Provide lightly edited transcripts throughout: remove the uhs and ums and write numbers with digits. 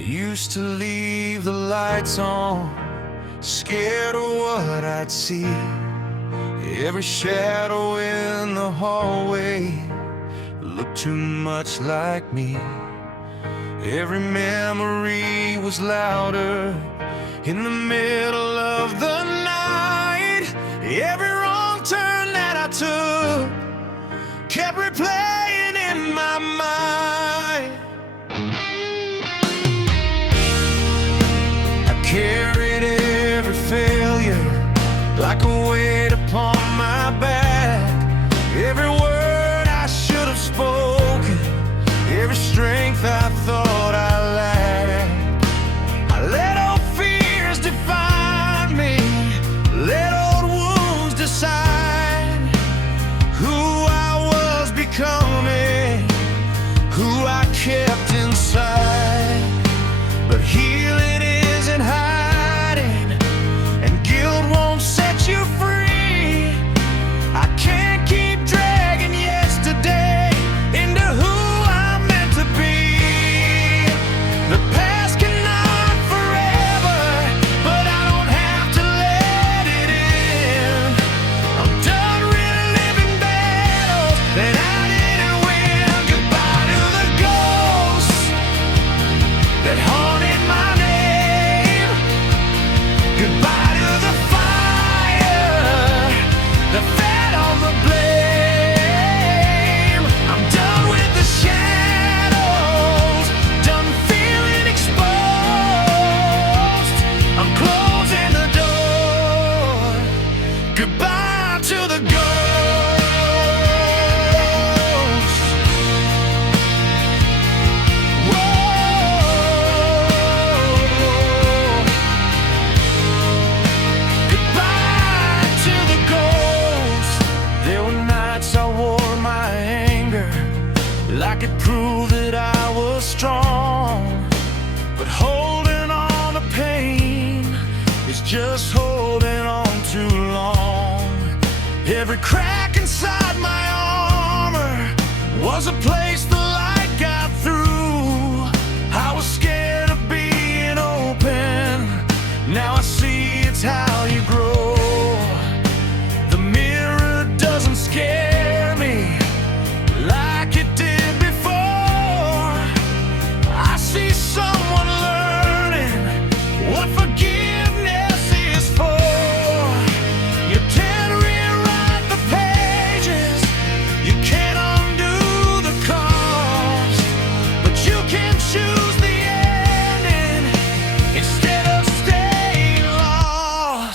used to leave the lights on, scared of what I'd see. Every shadow in the hallway looked too much like me. Every memory was louder in the middle of the night. Every wrong turn that I took kept replaying in my mind. I carried every failure like a weight upon my back. Every word I should have spoken, every strength I thought I lacked. I let old fears define me, let old wounds decide who I was becoming, who I kept inside. But healing isn't hiding, and guilt won't set you free. I can't keep dragging yesterday into who I'm meant to be. The past cannot forever, but I don't have to let it in. I'm done reliving battles that I didn't win. Goodbye to the ghosts that haunted my name. Goodbye to the fire that fed on the blame. I'm done with the shadows, done feeling exposed. I'm closing the door. Goodbye to the ghosts. Goodbye to the ghosts. There were nights I wore my anger like it proved that I was strong. But holding on to pain is just holding on too long. Every crack inside my armor was a place the light got through. I was scared of being open, now I see it's how you grow. The mirror doesn't scare me like it did before. I see someone learning what forgiveness is for. You can't rewrite the pages, you can't undo the cost, but you can choose the ending instead of staying lost.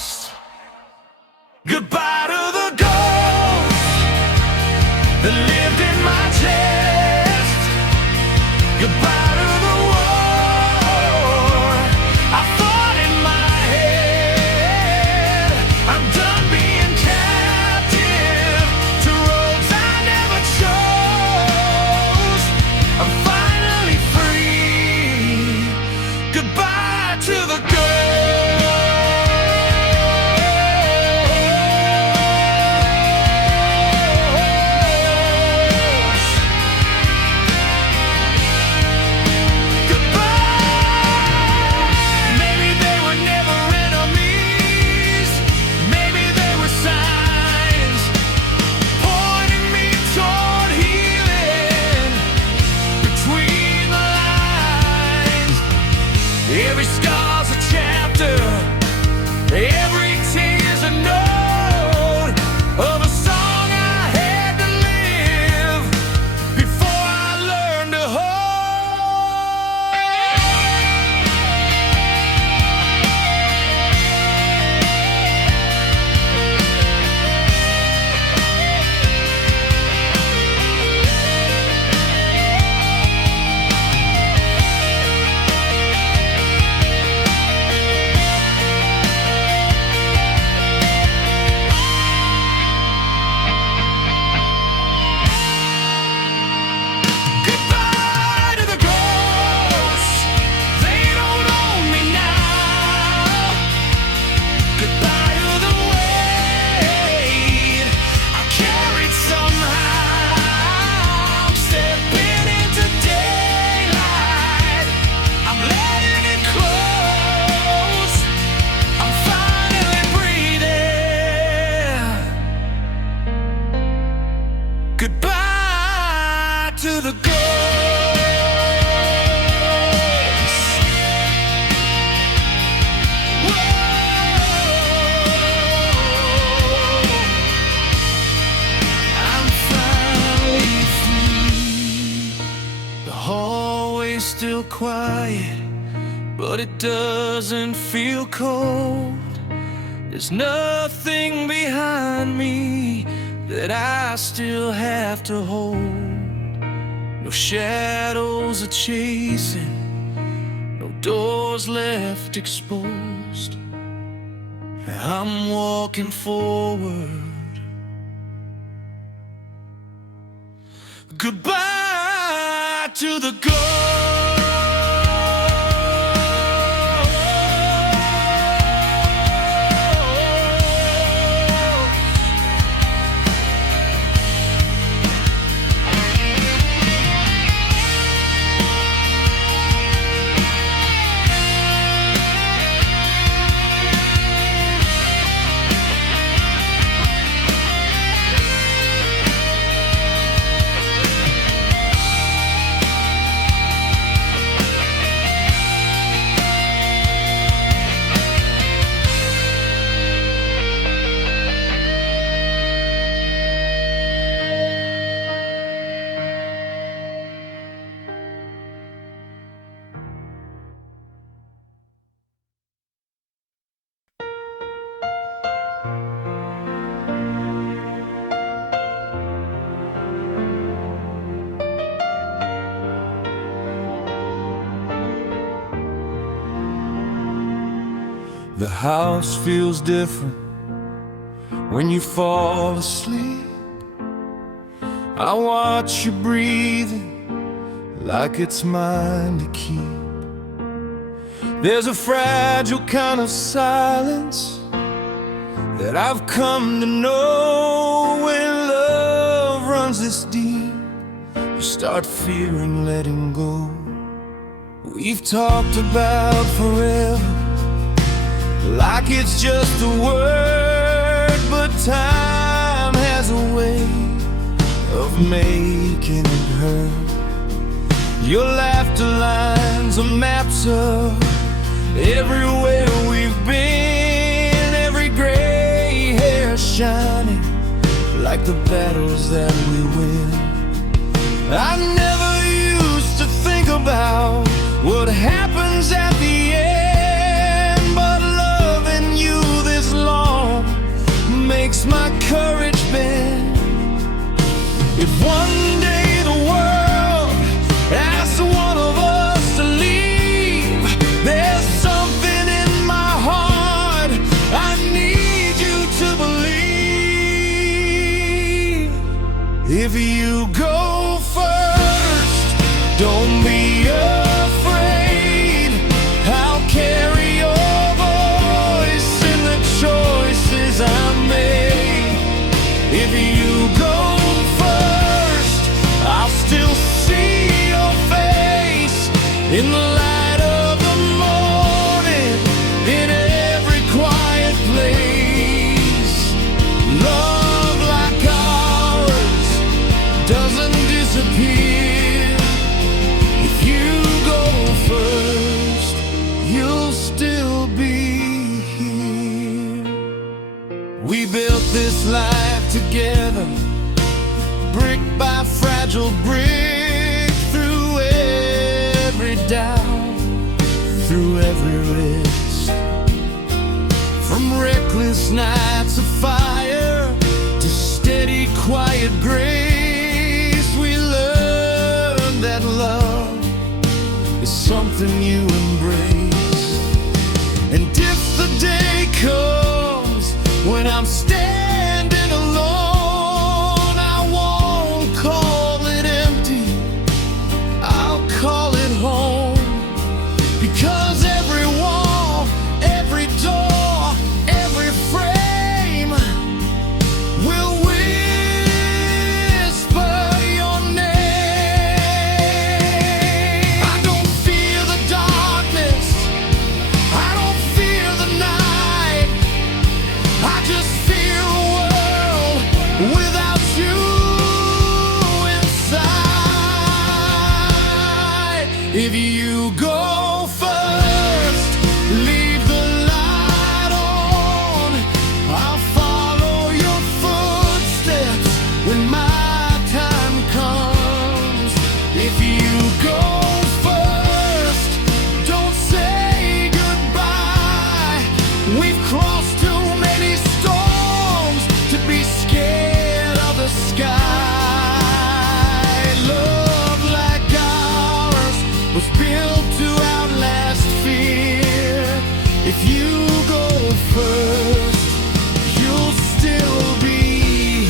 but it doesn't feel cold. There's nothing behind me that I still have to hold. No shadows are chasing, no doors left exposed. I'm walking forward. Goodbye to the ghost. The house feels different when you fall asleep. I watch you breathing like it's mine to keep. There's a fragile kind of silence that I've come to know. When love runs this deep, you start fearing letting go. We've talked about forever like it's just a word, but time has a way of making it hurt. Your laughter lines are maps of everywhere we've been, every gray hair shining like the battles that we win. I never used to think about what happens at the end, but loving you this long makes my courage bend. If one day the world asks one of us to leave, there's something in my heart I need you to believe. If you go first, don't be afraid. I'll carry your voice in the choices I make. If you go first, I'll still see your face in the light of the morning, in every quiet place. Love like ours doesn't disappear. If you go first, you'll still be here. We built this life together, brick by fragile brick, through every doubt, through every risk. From reckless nights of fire to steady, quiet grace, we learned that love is something you embrace. And if the day comes when I'm standing alone, I won't call it empty, I'll call it home. Because every wall, every door, every frame will whisper your name. I don't fear the darkness, We've crossed too many storms to be scared of the sky. Love like ours was built to outlast fear. If you go first, you'll still be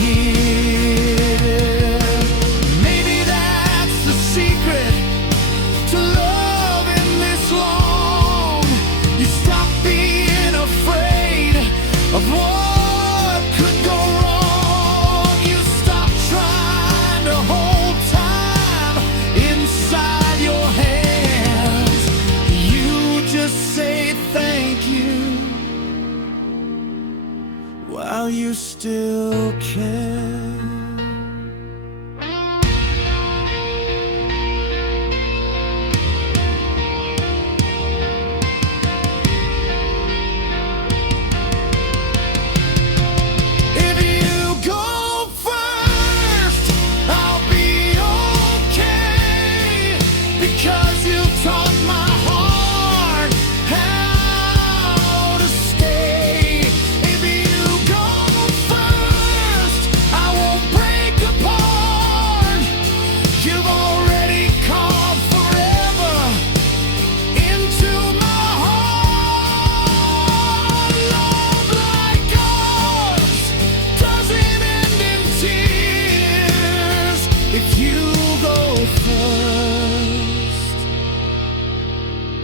here. Maybe that's the secret to loving this long. You stop being afraid of what could go wrong. You stop trying to hold time inside your hands. You just say thank you while you still can. If you go first, I'll be okay, because you taught my heart how to stay. If you go first, I won't break apart. You've already carved forever into my heart. Love like ours doesn't end in tears. If you go first,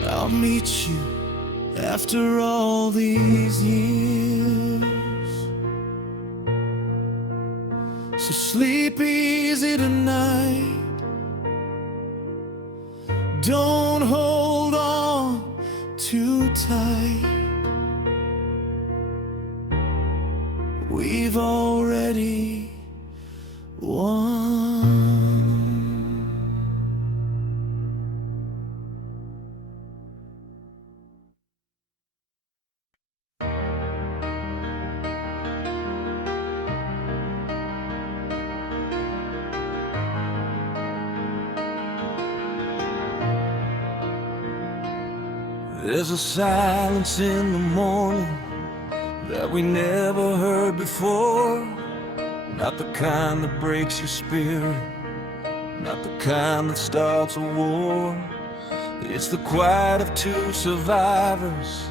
I'll meet you after all these years. So sleep easy tonight. Don't hold on too tight. We've already won. There's a silence in the morning that we never heard before. Not the kind that breaks your spirit, not the kind that starts a war. It's the quiet of two survivors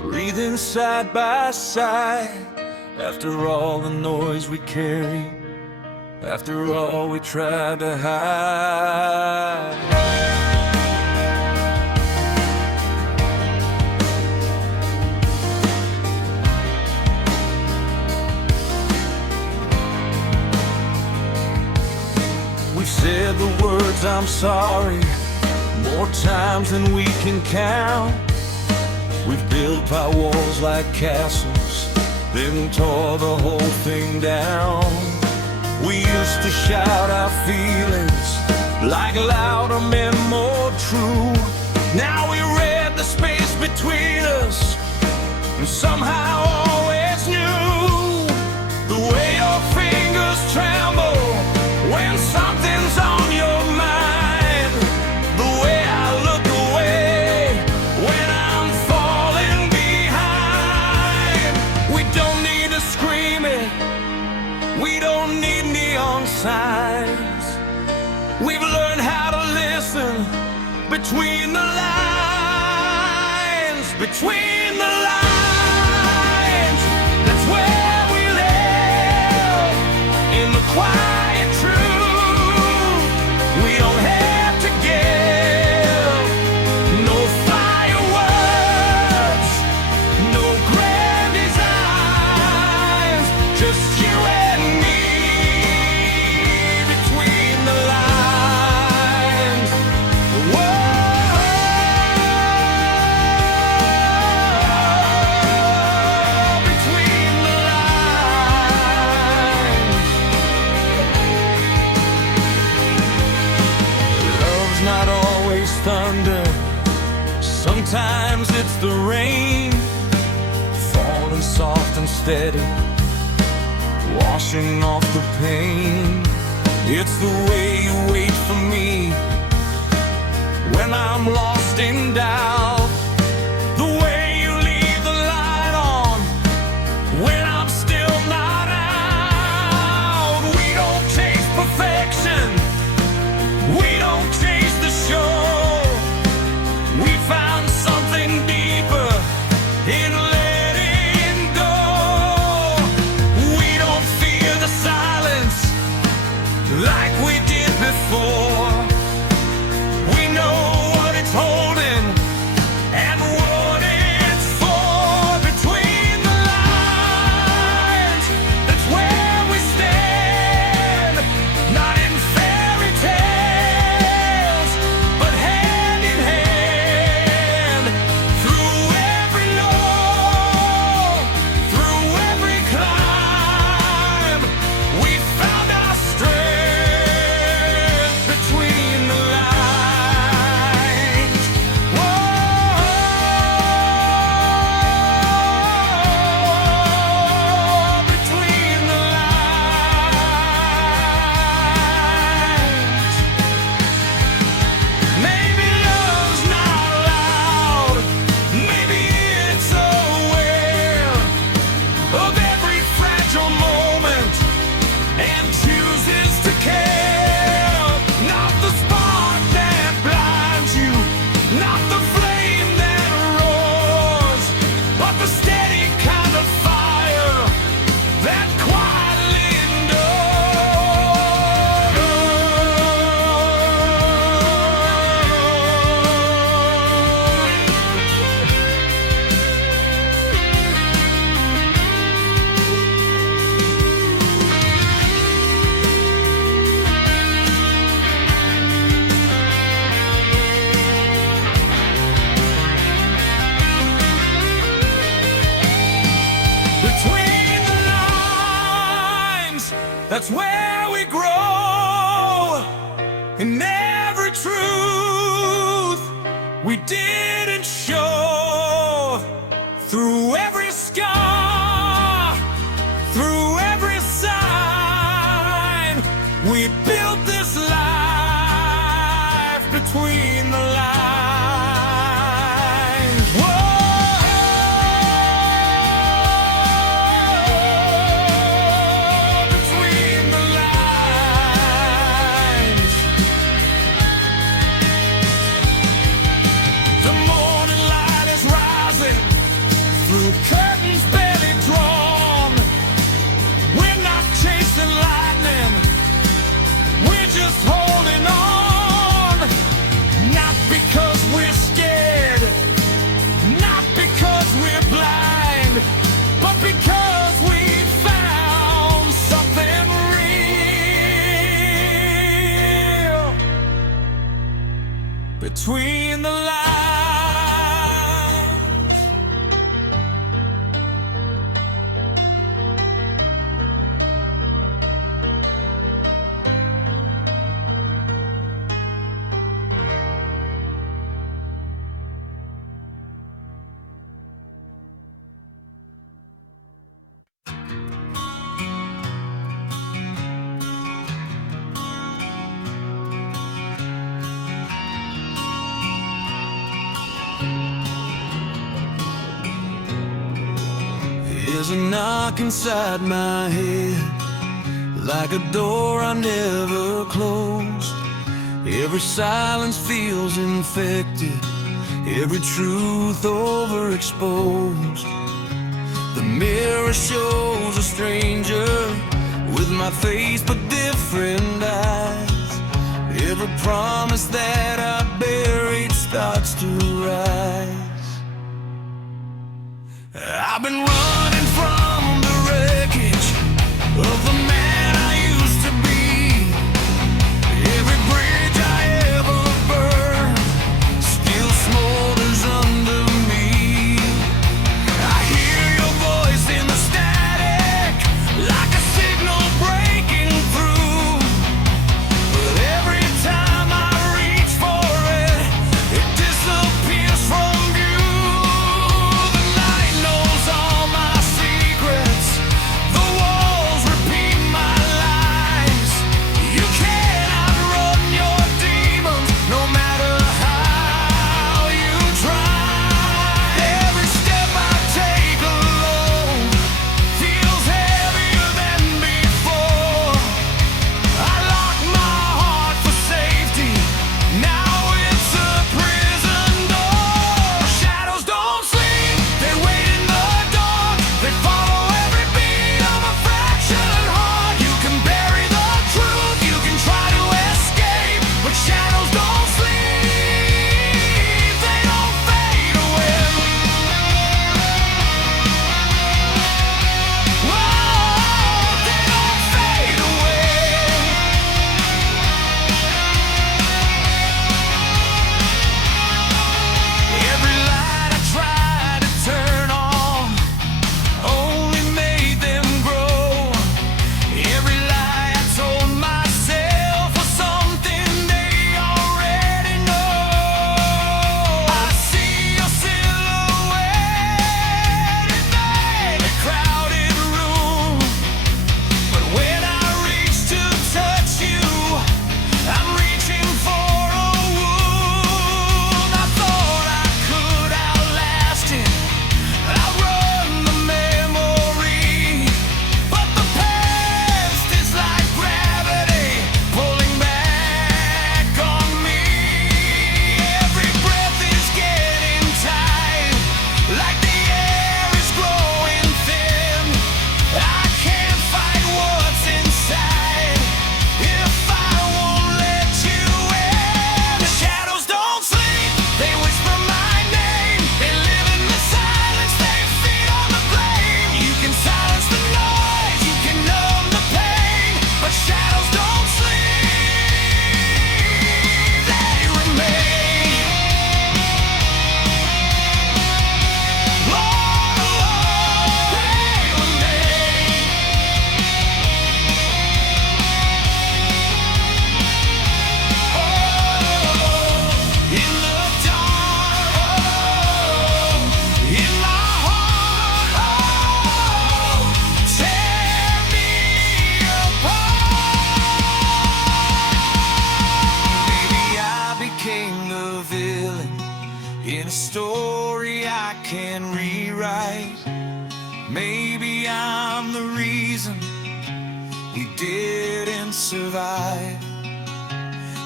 breathing side by side. After all the noise we carry, after all we tried to hide. We've said the words I'm sorry more times than we can count. We've built our walls like castles, then tore the whole thing down. We used to shout our feelings like louder men, more true. Now we read the space between us and somehow always knew the way your fingers tremble when something's on your mind, the way I look away when I'm falling behind. We don't need to scream it, we don't need neon signs. We've learned how to listen between the lines, between the lines. That's where we live, in the quiet truth. We don't have to give no fireworks, no grand designs, just you and me between the lines. Whoa, between the lines. Love's not always thunder, sometimes it's the rain, falling soft and steady, washing off the pain. It's the way you wait for me when I'm lost in doubt, the way you leave the light That's where we grow. In every truth we didn't show. Through every scar, through every sign, we built this life between the lines. Whoa, between the lines. The morning light is rising through curtains barely drawn. We're not chasing lightning, we're just holding on. Not because we're scared, not because we're blind, but because we found something real between the lines. There's a knock inside my head, like a door I never closed. Every silence feels infected, every truth overexposed. The mirror shows a stranger with my face but different eyes. Every promise that I buried starts to rise. I've been running from the wreckage of the man I used to be. Every bridge I ever burned still smolders under me. I hear your voice in the static, like a signal breaking through. But every time I reach for it, it disappears from view. The night knows all my Maybe I'm the reason we didn't survive.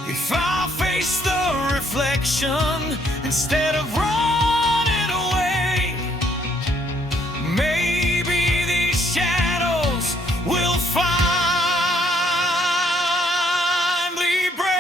If I face the reflection instead of running away, maybe these shadows will finally break.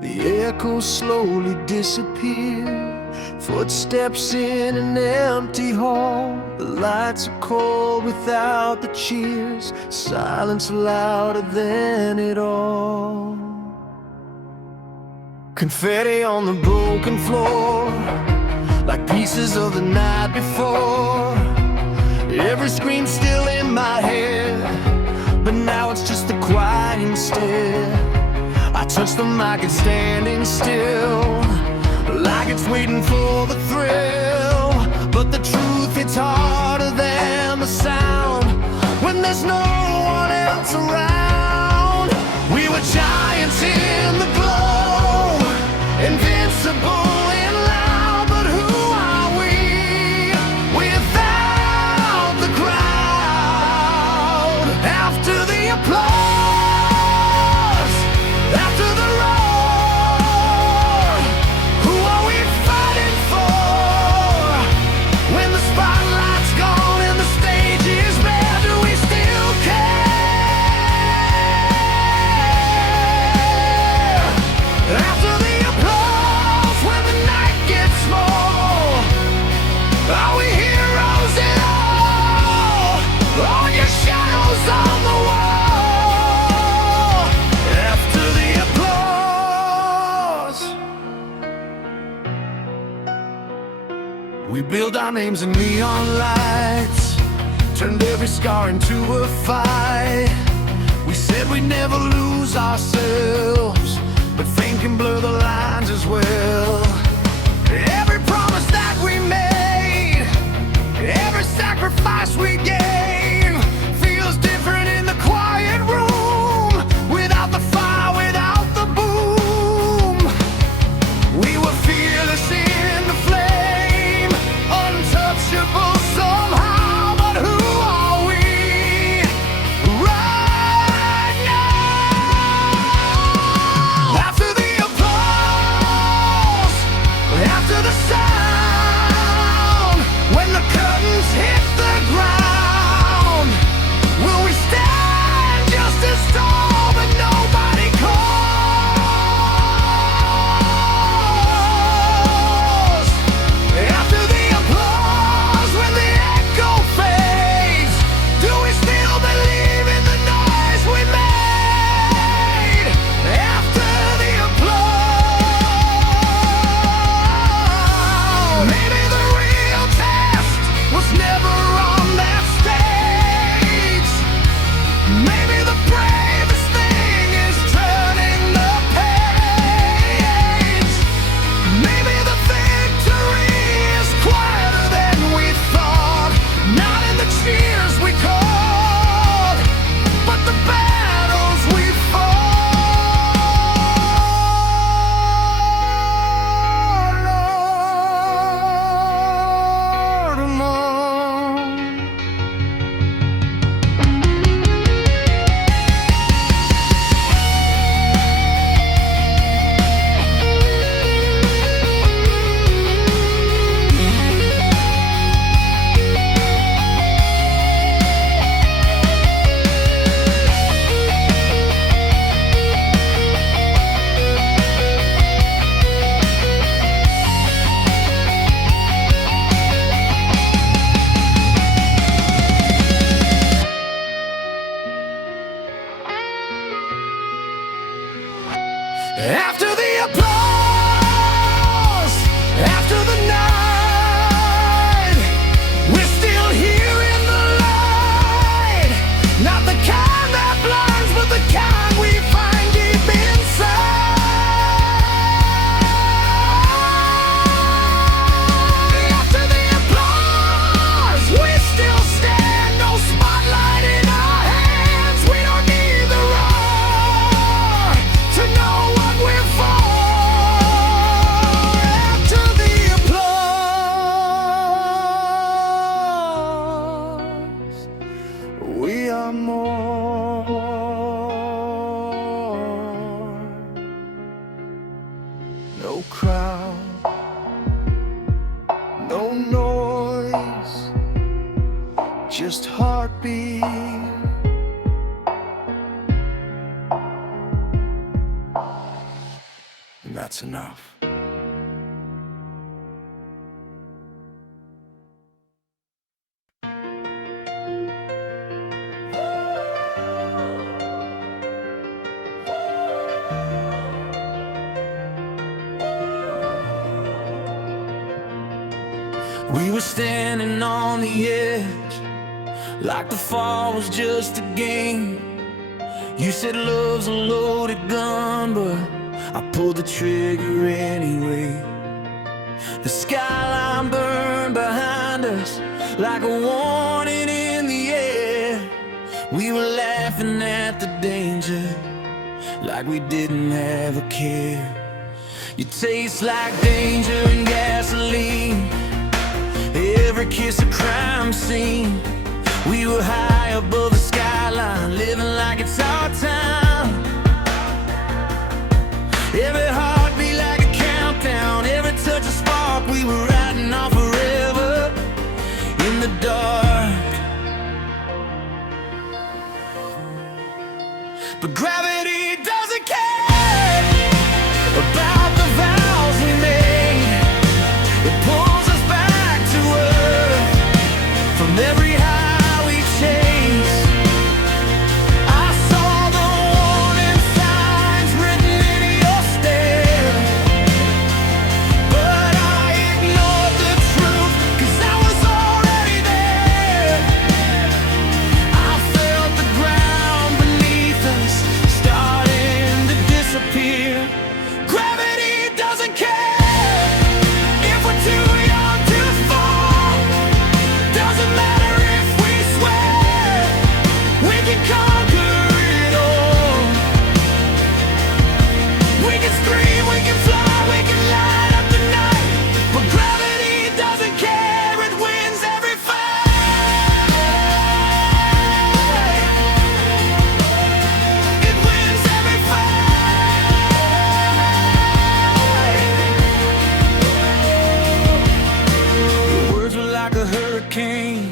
The echoes slowly disappear, footsteps in an empty hall. The lights are cold without the cheers, silence louder than it all. Confetti on the broken floor, like pieces of the night before. Every scream still in my head, but now it's just the quiet instead. I touch the mic and standing still, like it's waiting for the thrill. But the truth hits harder than the sound when there's no one else around. We were giants in the glow, invincible and loud. But who are we without the crowd? After the applause, we build our names in neon lights, turned every scar into a fight. We said we'd never lose ourselves, but fame can blur the lines as well. Every promise that we made, every sacrifice we gave, feels different in the quiet room. Without the fire, without the boom, we were fearless in the flame, untouchable somehow. But who are we right now? After the applause, sound, no noise, just heartbeat. And that's enough. We were standing on the edge, like the fall was just a game. You said love's a loaded gun, but I pulled the trigger anyway. The skyline burned behind us like a warning in the air. We were laughing at the danger like we didn't have a care. You taste like danger and gasoline, every kiss a crime scene. We were high above the skyline, living like it's our time. Every heartbeat like a countdown, every touch a spark. We were riding on forever in the dark. But gravity doesn't care about the vows we made. It pulls us back to earth from every high we chase. I saw the warning signs written in your stare, but I ignored the truth, 'cause I was already there. I felt the ground beneath us starting to disappear. Gravity doesn't care if we're too young to fall. Doesn't matter if we swear we can conquer it all. We can scream, we can fly, we can light up the night. But gravity doesn't care, it wins every fight. It wins every fight. Your words were like a hurricane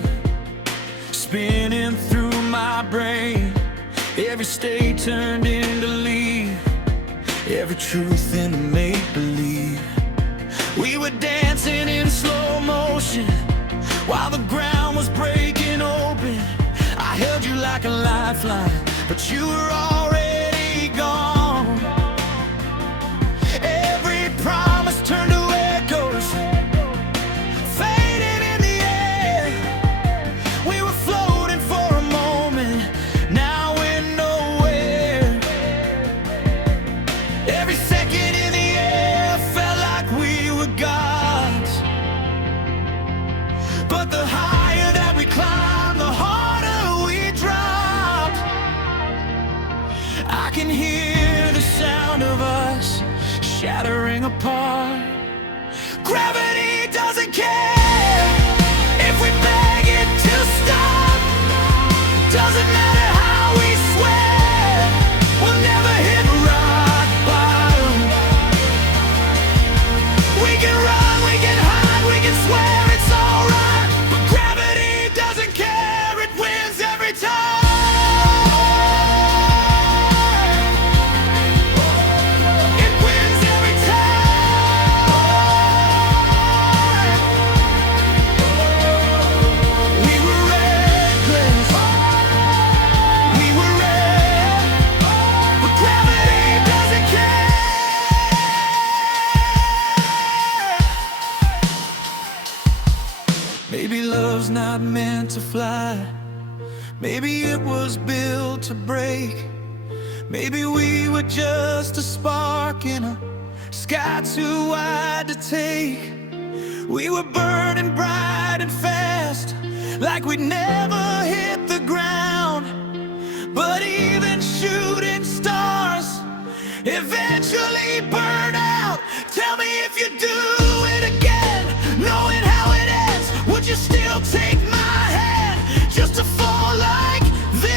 spinning through my brain. Every state turned into leave, every truth into make-believe. We were dancing in slow motion while the ground was breaking open. I held you like a lifeline, but you were already gone. Every promise turned to echoes, fading in the air. We were floating for a moment, now we're nowhere. Every second in the air felt like we were gods. But the higher that we climbed, the harder we dropped. I can hear the sound of us shattering apart. Gravity doesn't care if we beg it to stop. Doesn't matter how we swear, we'll never hit rock bottom. We can run, we can hide, we can swear it's alright. But gravity doesn't care, it wins every time. It wins every time. We were reckless, we were red, but gravity doesn't care. Maybe love's not meant to fly, maybe it was built to break. Maybe we were just a spark in a sky too wide to take. We were burning bright and fast, like we'd never hit the ground. But even shooting stars eventually burn out. Tell me if you do it again, knowing how it ends, would you still take my hand just to fall like this?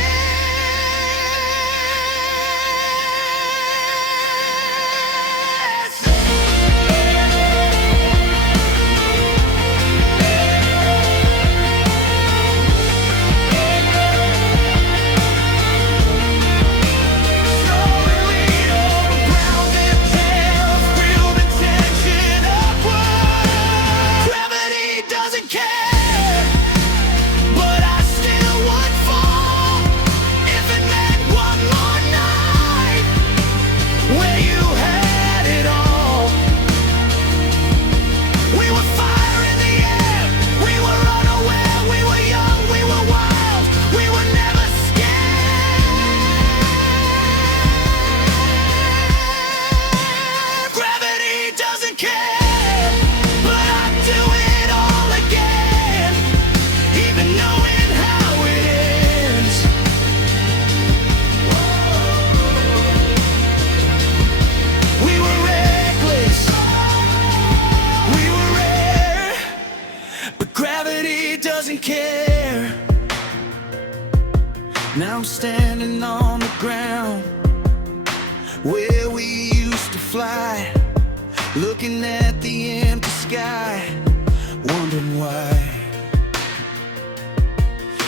care. Now I'm standing on the ground where we used to fly, looking at the empty sky, wondering why.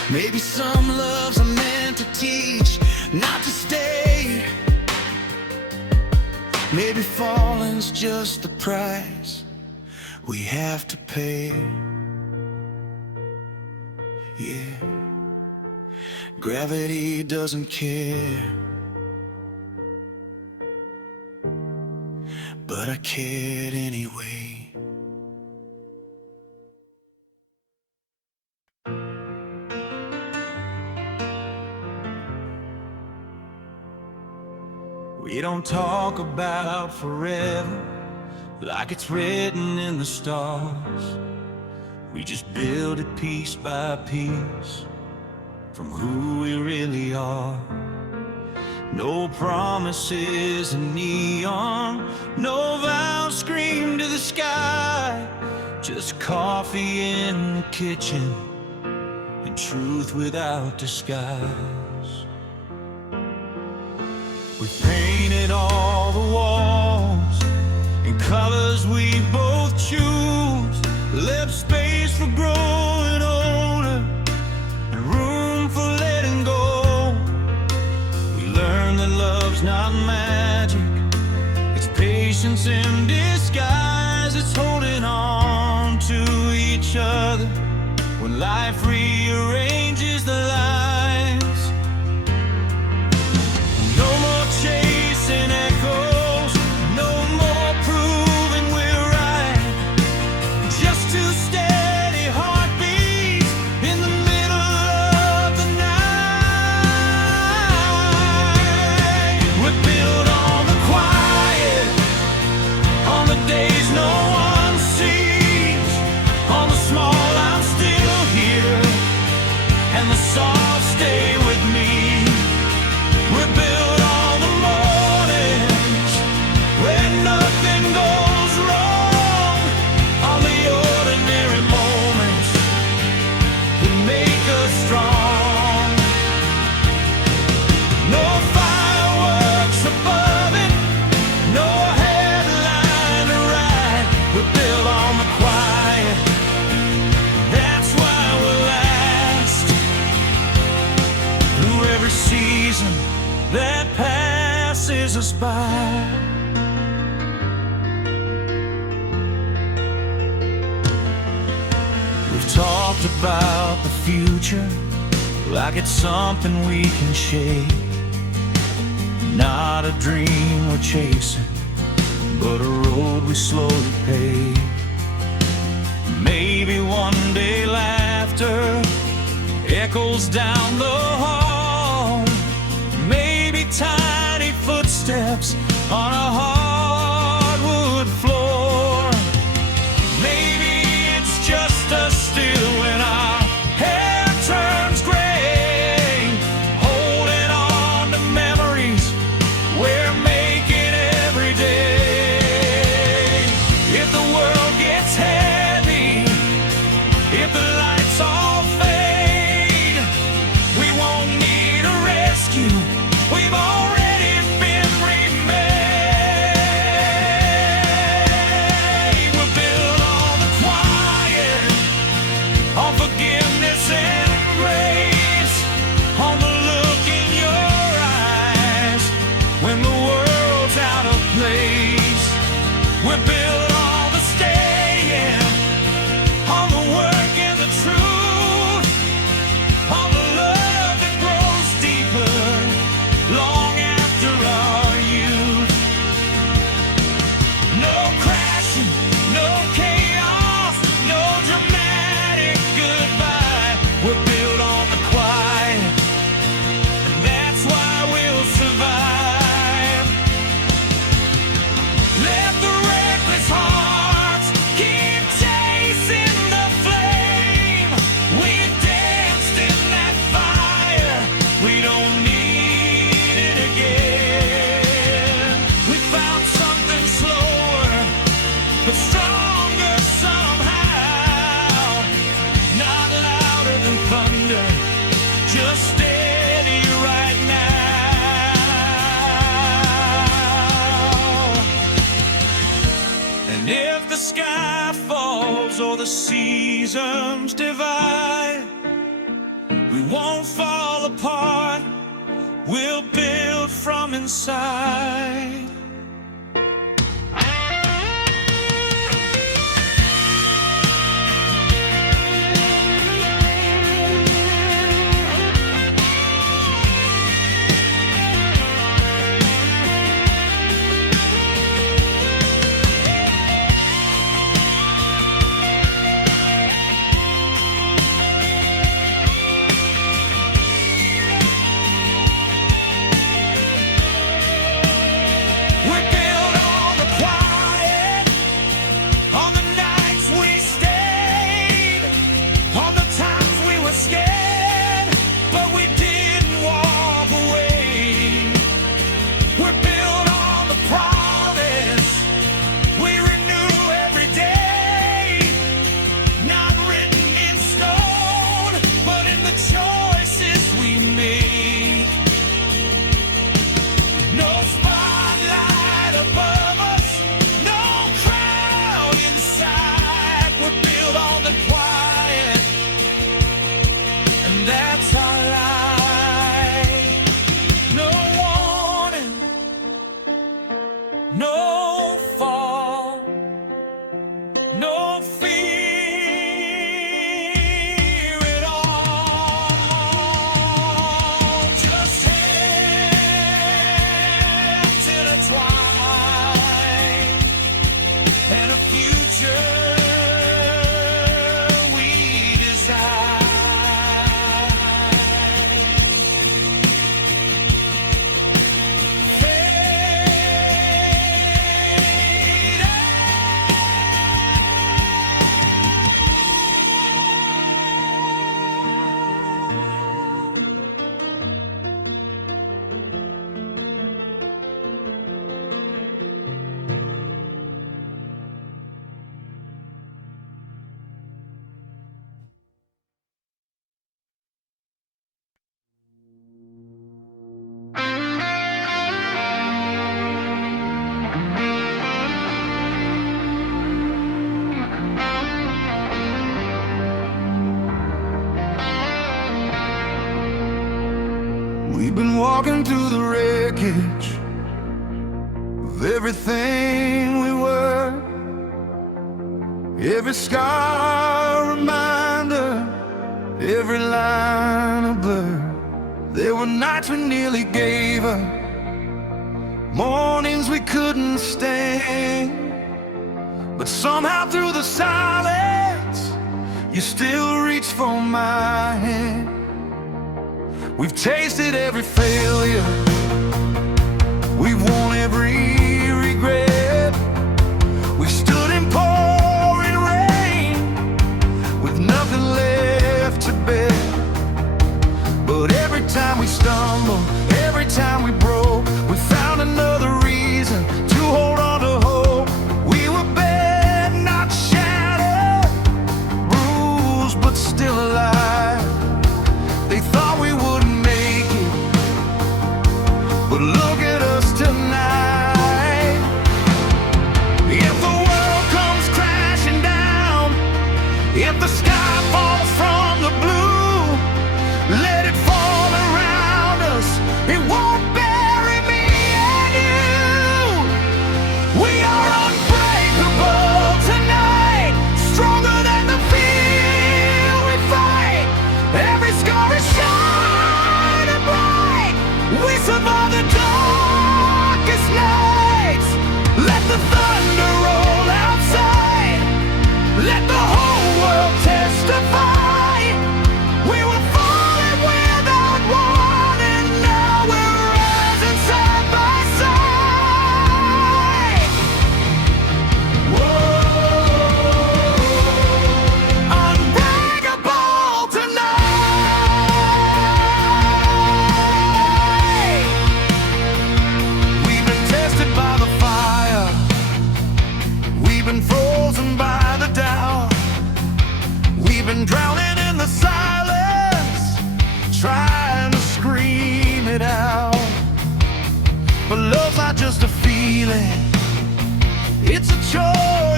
Maybe some loves are meant to teach, not to stay. Maybe falling's just the price we have to pay. Yeah, gravity doesn't care, but I cared anyway. We don't talk about forever like it's written in the stars. We just build it piece by piece from who we really are. No promises in neon, no vows screamed to the sky. Just coffee in the kitchen and truth without disguise. We painted all the walls in colors we both choose, left space for growing older and room for letting go. We learned that love's not magic, it's patience in disguise. It's holding on to each other when life rearranges the lines. No more chasing echoes, no more proving we're right. Just two steady heartbeats in the middle of the night. We're built on the quiet, on the days no one sees, on the small I'm still here, and the soft stay with me. We're built on the mornings when nothing goes wrong, on the ordinary moments that make us strong. No fireworks above it, no headline to write. We're built on the quiet, that's why we'll last through every season that passes us by. We've talked about the future like it's something we can shape, not a dream we're chasing, but a road we slowly pave. Maybe one day laughter echoes down the hall, maybe tiny footsteps on a hardwood floor. Maybe it's just us still when our hair turns gray, holding on to memories we're making every day. If the world gets heavy, if the lights all fade, we won't need a rescue. We've already been remade. And if the sky falls or the seasons divide, we won't fall apart, we'll build from inside. That's our life. No warning, no fall, no fear at all. Just head to the twilight and a future we desire. We've been walking through the wreckage of everything we were. Every scar a reminder, every line a blur. There were nights we nearly gave up, mornings we couldn't stand, but somehow through the silence you still reach for my hand. We've tasted every failure, we've won every regret. We've stood in pouring rain with nothing left to bet. But every time we stumble, every time we broke, we found another reason to hold on to hope. We were bent, not shattered, bruised but still alive. They thought we wouldn't make it, but look at us tonight. If the world comes crashing down, if the sky falls from the blue, let it fall around us, it won't bury me and you. We are unbreakable tonight, stronger than the fear we fight. Every scar is shining bright, we survive the darkest nights. Let the thunder roll outside, let the whole world testify. We were falling without warning, now we're rising side by side. Whoa, unbreakable tonight. We've been tested by the fire, we've been frozen by the doubt. We've been drowning in the silence, trying to scream it out. But love's not just a feeling, it's a choice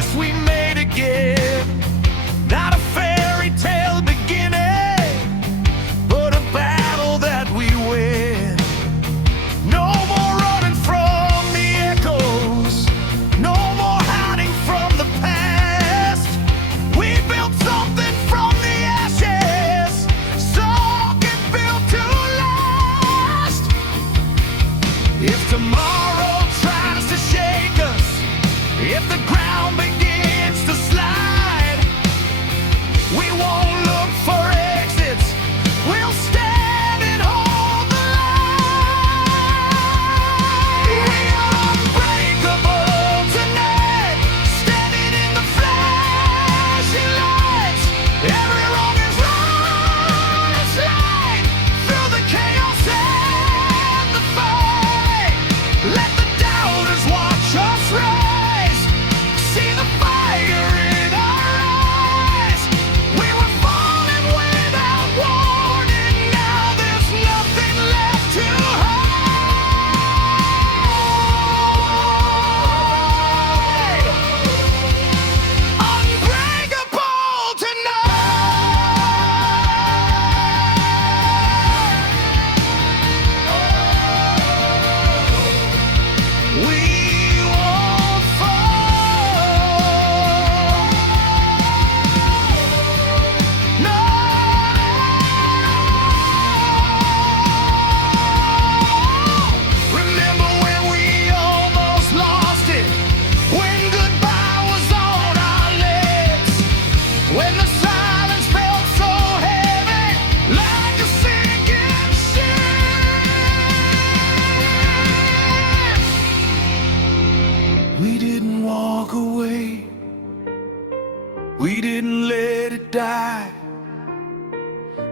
We didn't let it die.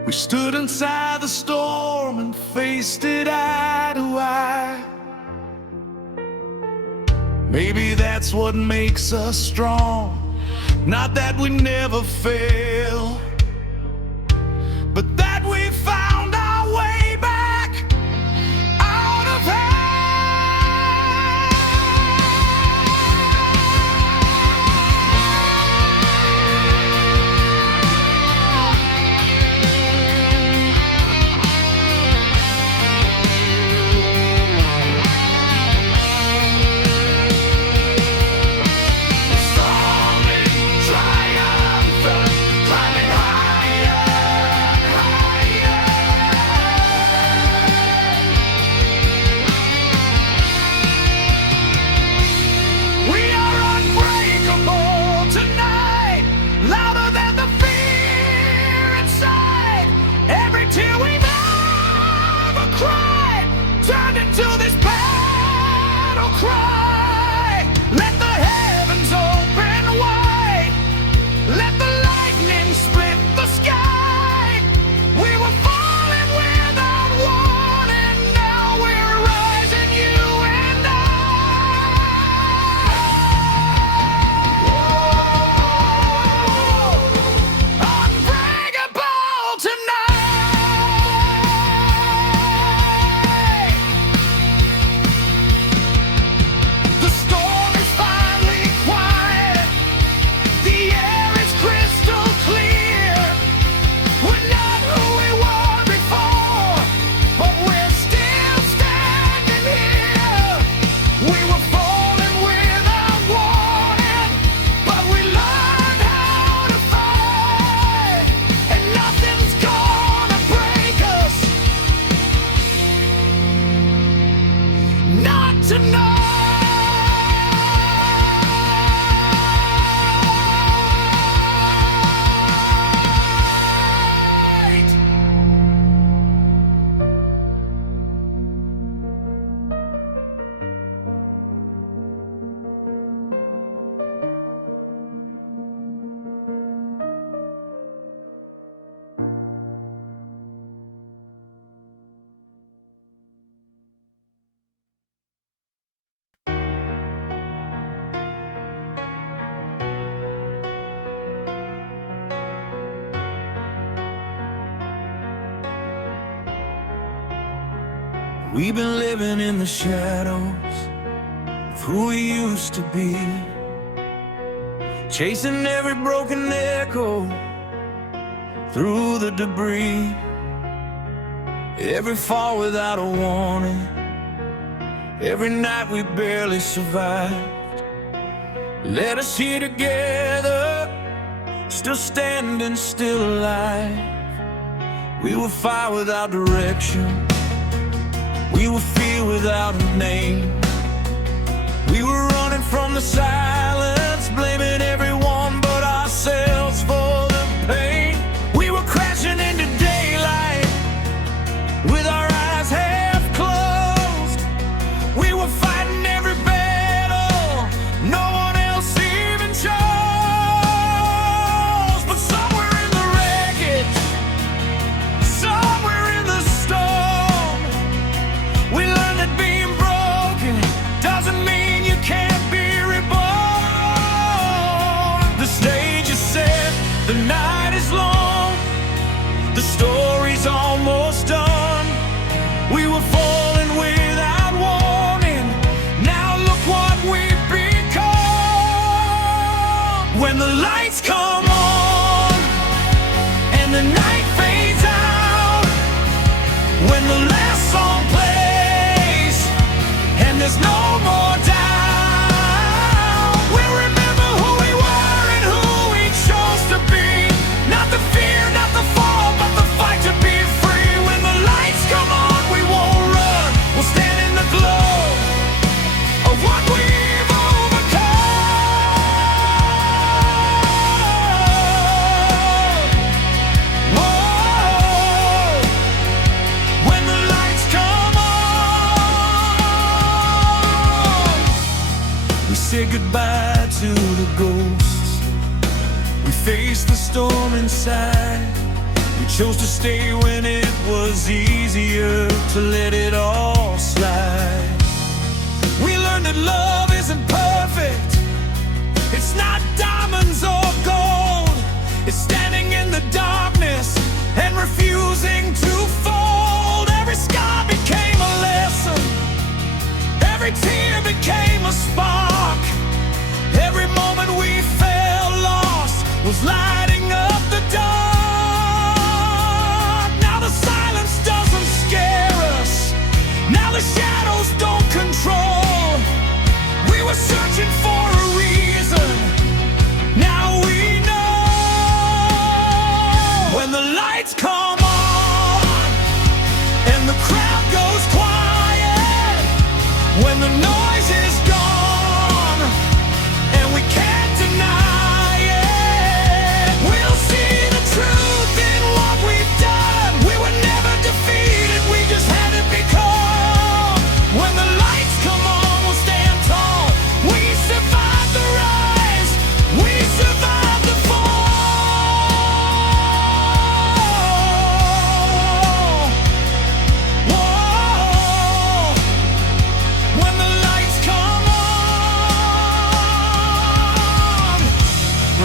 We stood inside the storm and faced it eye to eye. Maybe that's what makes us strong. Not that we never fail, but that we found our way back out of hell. We've been living in the shadows of who we used to be, chasing every broken echo through the debris. Every fall without a warning, every night we barely survived. Led us here together, still standing, still alive. We were fire without direction, we were fear without a name. We were running from the silence, blaming everyone but ourselves for the pain. We were crashing into daylight with our eyes half closed. We were fighting every battle no one else even chose. But somewhere in the wreckage, somewhere in the storm, we learned that being broken doesn't mean you can't be reborn. The stage is set, the night is long, the story's almost done. We were falling without warning, now look what we've become. When the lights come on and the night fades out, when the last song plays and there's no more doubt, we'll remember who we were and who we chose to be. Not the fear, not the fall, but the fight to be free. When the lights come on, we won't run, we'll stand in the glow of what we've overcome. Whoa. When the lights come on, we say goodbye to the ghosts. We face the storm inside. We chose to stay when it was easier to let it all slide. We learned that love isn't perfect. It's not diamonds or gold. It's standing in the darkness and refusing to fold. Every scar became a lesson. Every tear became a spark. Every moment we felt lost was lighting up the dark. Now the silence doesn't scare us. Now the shadows don't control. We were searching for a reason. Now we know. When the lights come on and the crowd goes quiet, when the noise is gone and we can't deny it, we'll see the truth in what we've done. We were never defeated, we just had to become. When the lights come on, we'll stand tall. We survived the rise, we survived the fall. Whoa. When the lights come on,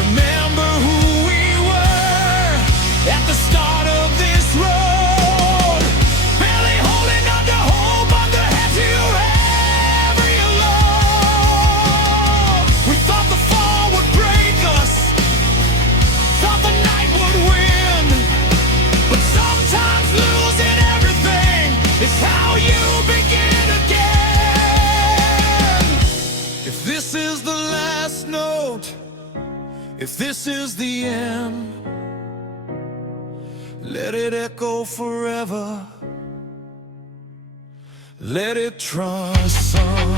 remember who we were at the start of this road. Barely holding on to hope under heavy load. We thought the fall would break us, thought the night would win. But sometimes losing everything is how you begin again. If this is the last note, if this is the end, let it echo forever. Let it trust on.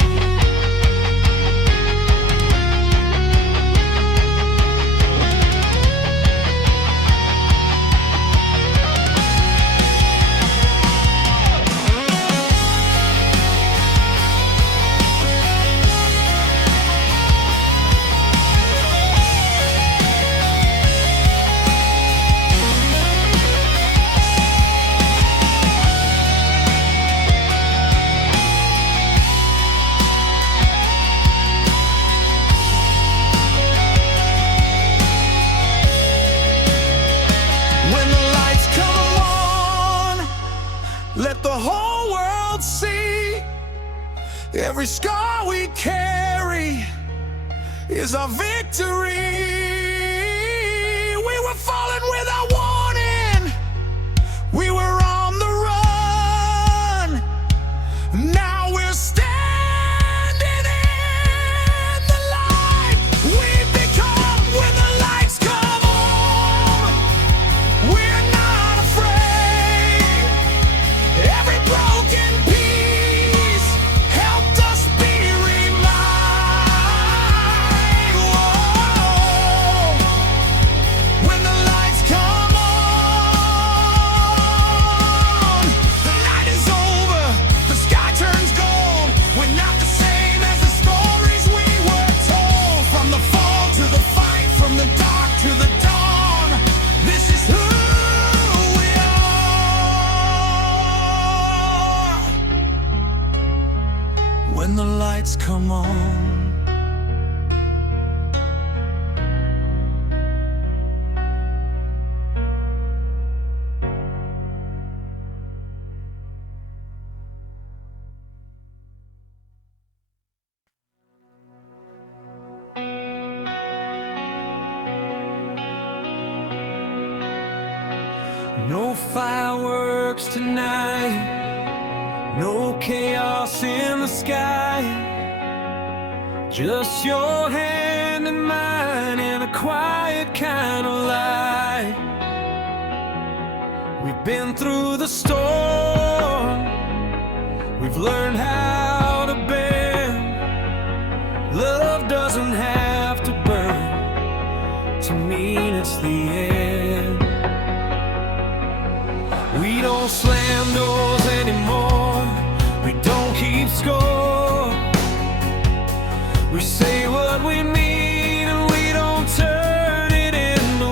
When the lights come on, let the whole world see. Every scar we carry is our victory. We were falling without warning. We were on the run. Now we're standing in the light. We've become when the lights come on. We're not afraid. Every broken piece helped us be reminded. Whoa. When the lights come on, the night is over, the sky turns gold. We're not the same as the stories we were told. From the fall to the fight, from the dark to the dawn, this is who we are. When the lights come on, no fireworks tonight, no chaos in the sky. Just your hand in mine in a quiet kind of light. We've been through the storm, we've learned how to bend. Love doesn't have to burn to mean it's the end. We don't slam doors anymore, we don't keep score. We say what we mean and we don't turn it into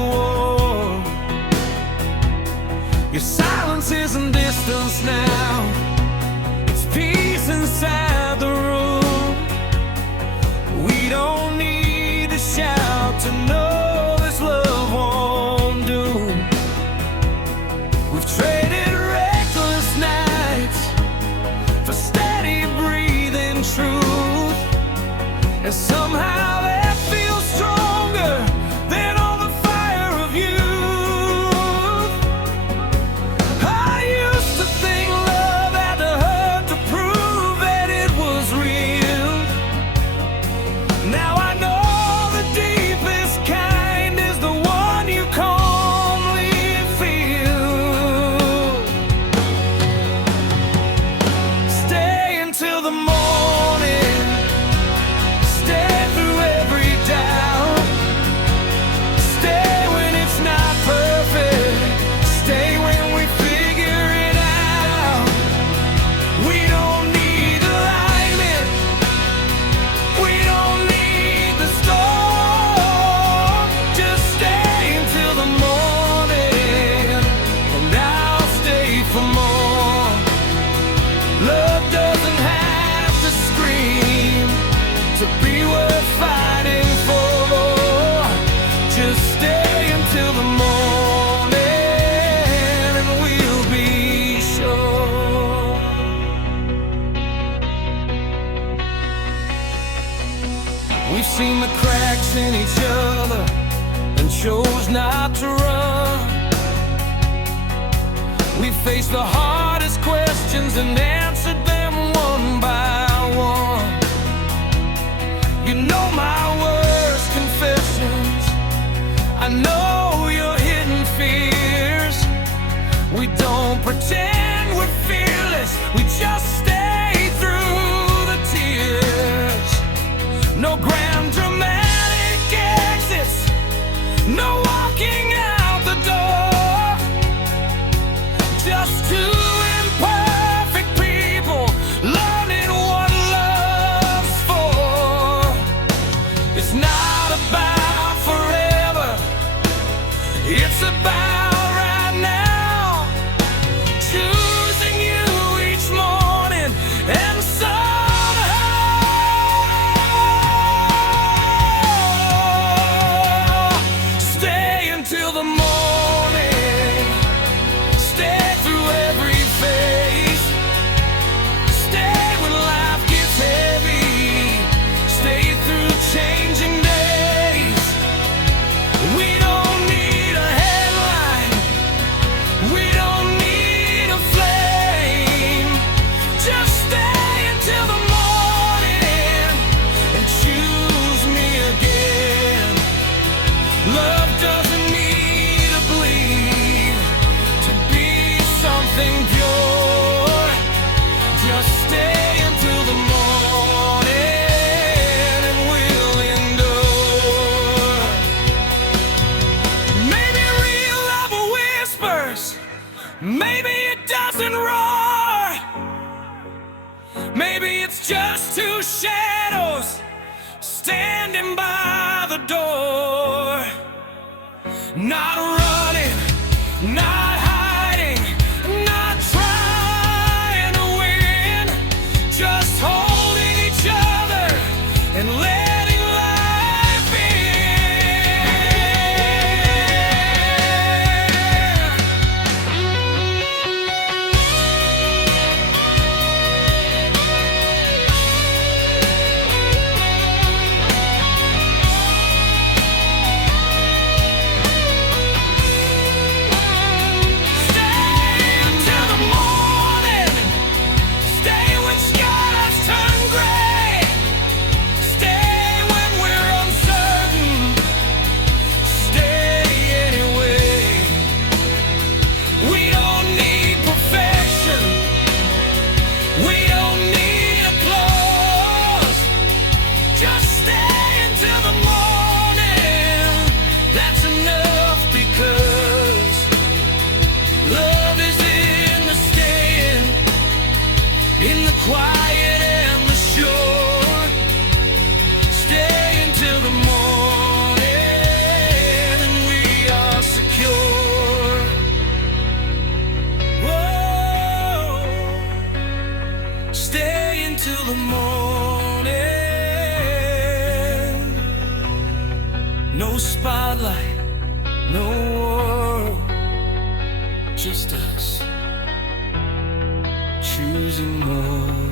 Just stay until the morning and we'll be sure. We've seen the cracks in each other and chose not to run. We faced the hardest questions and answered them one by one. You know my worst confessions, I know your hidden fears. We don't pretend we're fearless, we just stay through the tears. No grand dramatic exits, no walking out the door. Just two imperfect people learning what love's for. It's not about forever, it's about right now. Choosing you each morning and somehow stay until the morning. Stay through every phase. Stay when life gets heavy. Stay through changing days. We don't need a headline, we don't need a flame. Just stay until the morning and choose me again. Love doesn't need to bleed to be something pure. Just stay until the morning and we'll endure. Maybe real love whispers, maybe it doesn't roar. Maybe it's just two shadows standing by the door. Not running, not hiding, not trying to win. Just holding each other and letting life stay until the morning. Stay when skies turn gray. Stay when we're uncertain. Stay anyway. We don't need perfection, we don't need applause. Just stay until the morning. That's enough, because love is in the staying, in the quiet and the sure. Stay until the morning and we are secure. Whoa. Stay until the morning. No spotlight, no war, just us choosing more.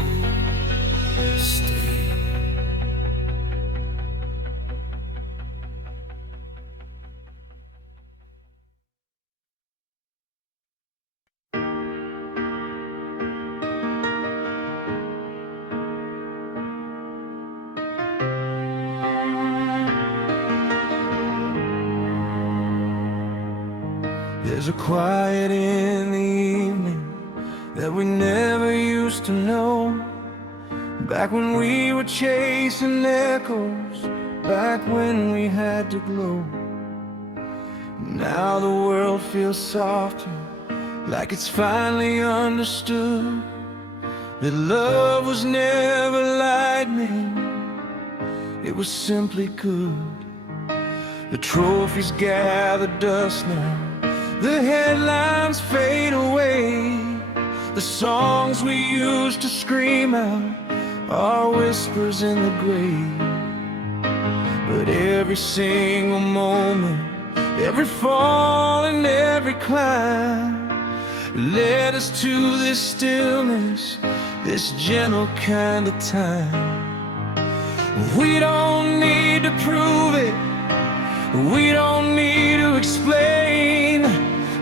Stay. There's a quiet in the evening that we never used to know. Back when we were chasing echoes, back when we had to glow. Now the world feels softer, like it's finally understood that love was never lightning, it was simply good. The trophies gather dust now, the headlines fade away. The songs we used to scream out are whispers in the grave. But every single moment, every fall and every climb led us to this stillness, this gentle kind of time. We don't need to prove it, we don't need to explain.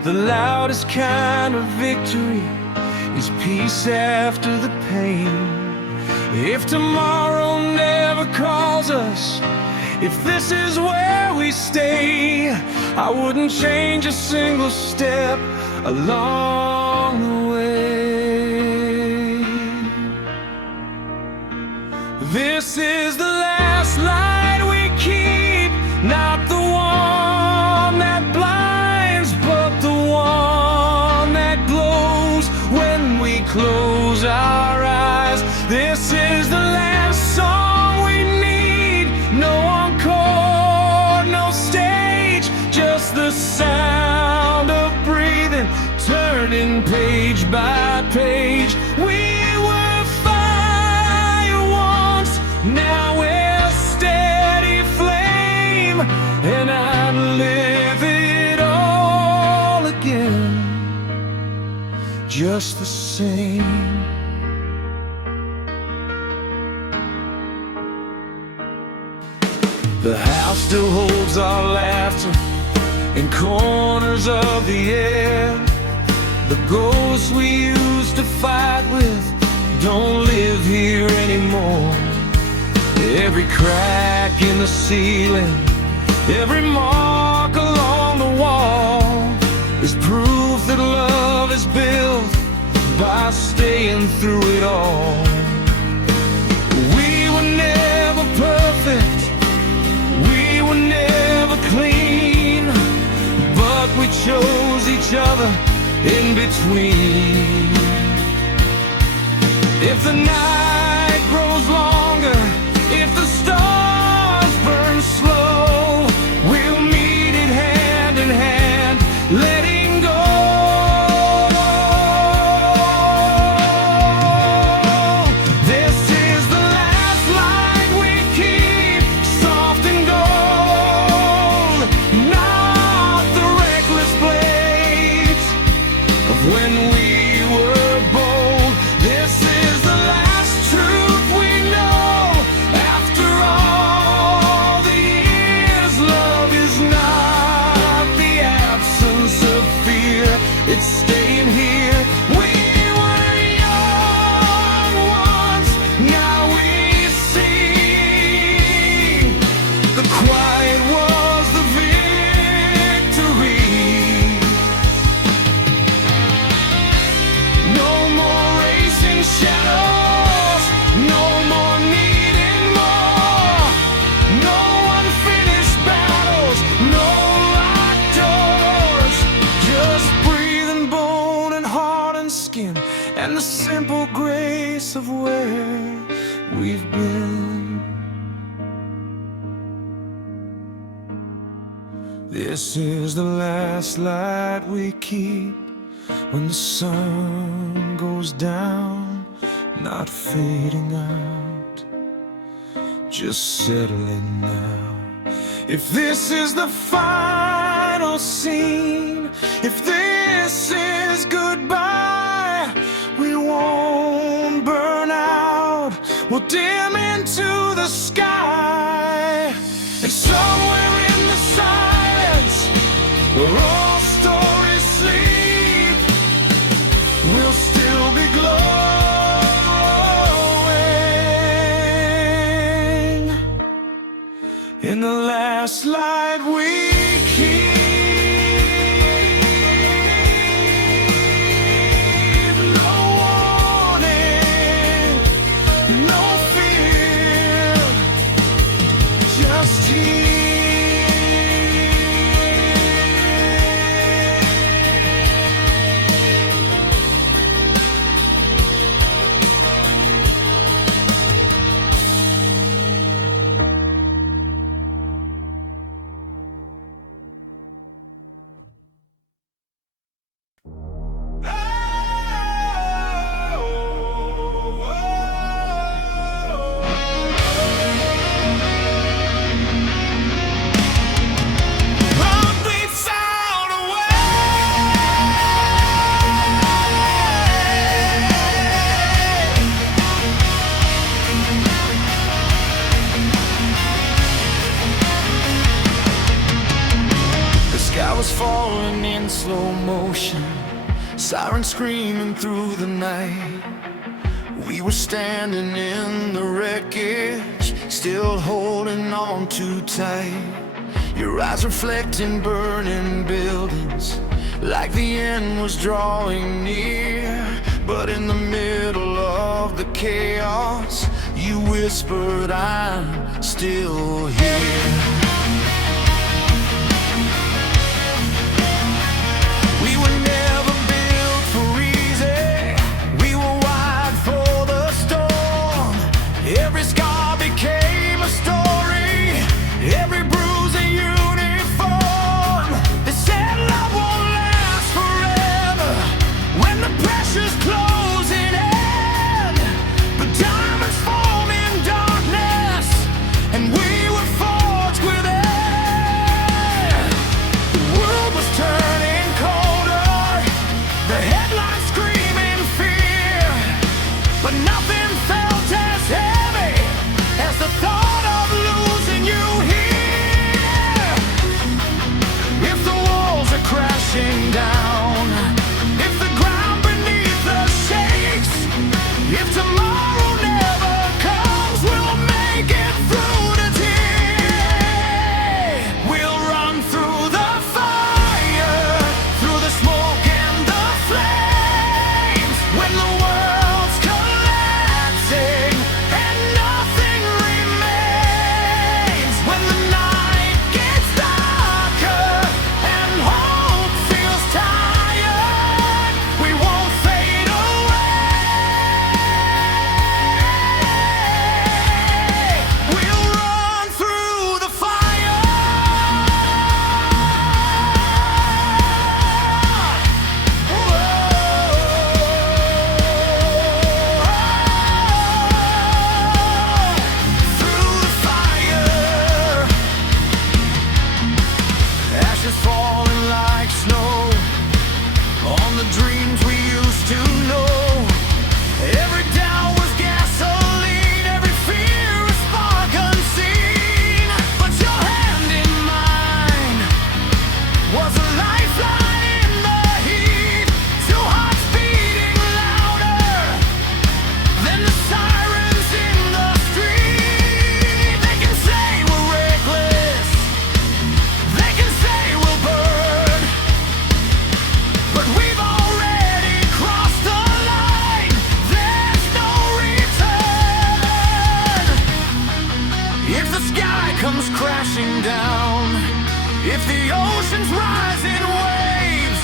The loudest kind of victory is peace after the pain. If tomorrow never calls us, if this is where we stay, I wouldn't change a single step along the way. This is the last light we keep, not the one that blinds, but the one that glows when we close our eyes. This is the last song we need, no encore, no stage, just the sound of breathing, turning page by page. We were fire once, now we're steady flame, and I'd live it all again, just the same. The house still holds our laughter in corners of the air. The ghosts we used to fight with don't live here anymore. Every crack in the ceiling, every mark along the wall is proof that love is built by staying through it all. We were never perfect, we were never clean, but we chose each other in between. If the night grows longer, if the stars burn slow, we'll meet it hand in hand, letting go. This is the last light we keep, soft and gold, not the reckless blades of when we were bold. This is the last truth we know. After all the years, love is not the absence of fear, it's staying here. We were young once, now we see the quiet was the victory. No more racing shadows, no more needing more, no unfinished battles, no locked doors, just breathing bone and heart and skin, and the simple grace of where we've been. This is the last light we keep when the sun goes down, not fading out, just settling now. If this is the final scene, if this is goodbye, we won't burn out, we'll dim into the sky, and somewhere in the silence where all stories sleep, we'll still be glowing in the last light we keep. No warning, no fear, just here. was falling in slow motion, sirens screaming through the night. We were standing in the wreckage, still holding on too tight. Your eyes reflecting burning buildings, like the end was drawing near. But in the middle of the chaos, you whispered, I'm still here. We were never built for easy, we were wired for the storm. Every scar became a story, every bruise a uniform. They said love won't last forever when the pressure's closing in, but diamonds form in darkness, and we were forged within. The world was turning colder, the headlines screaming fear, but nothing felt as heavy as the thought of losing you here. If the walls are crashing down, if the ground beneath us shakes, if tomorrow never comes, we'll make it through today. We'll run through the fire, through the smoke and the flames, when the world's collapsing and nothing remains. When the night gets darker and hope feels tired, we won't fade away. We'll run through the fire. Through the fire, ashes falling like snow on the dreams we used to know. Every doubt was gasoline, every fear a spark unseen. But your hand in mine was a lifeline in the heat, two hearts beating louder than the sirens in the street. They can say we're reckless, they can say we'll burn, but we've already crossed the line. There's no return. If the sky comes crashing down, if the oceans rise in waves,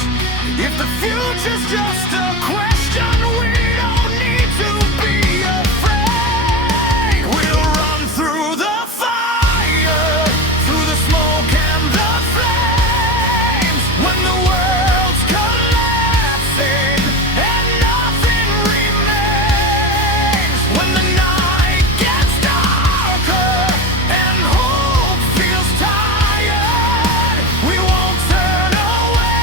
if the future's just a question, we don't need to be afraid. We'll run through the fire, through the smoke and the flames, when the world's collapsing and nothing remains. When the night gets darker and hope feels tired, we won't turn away.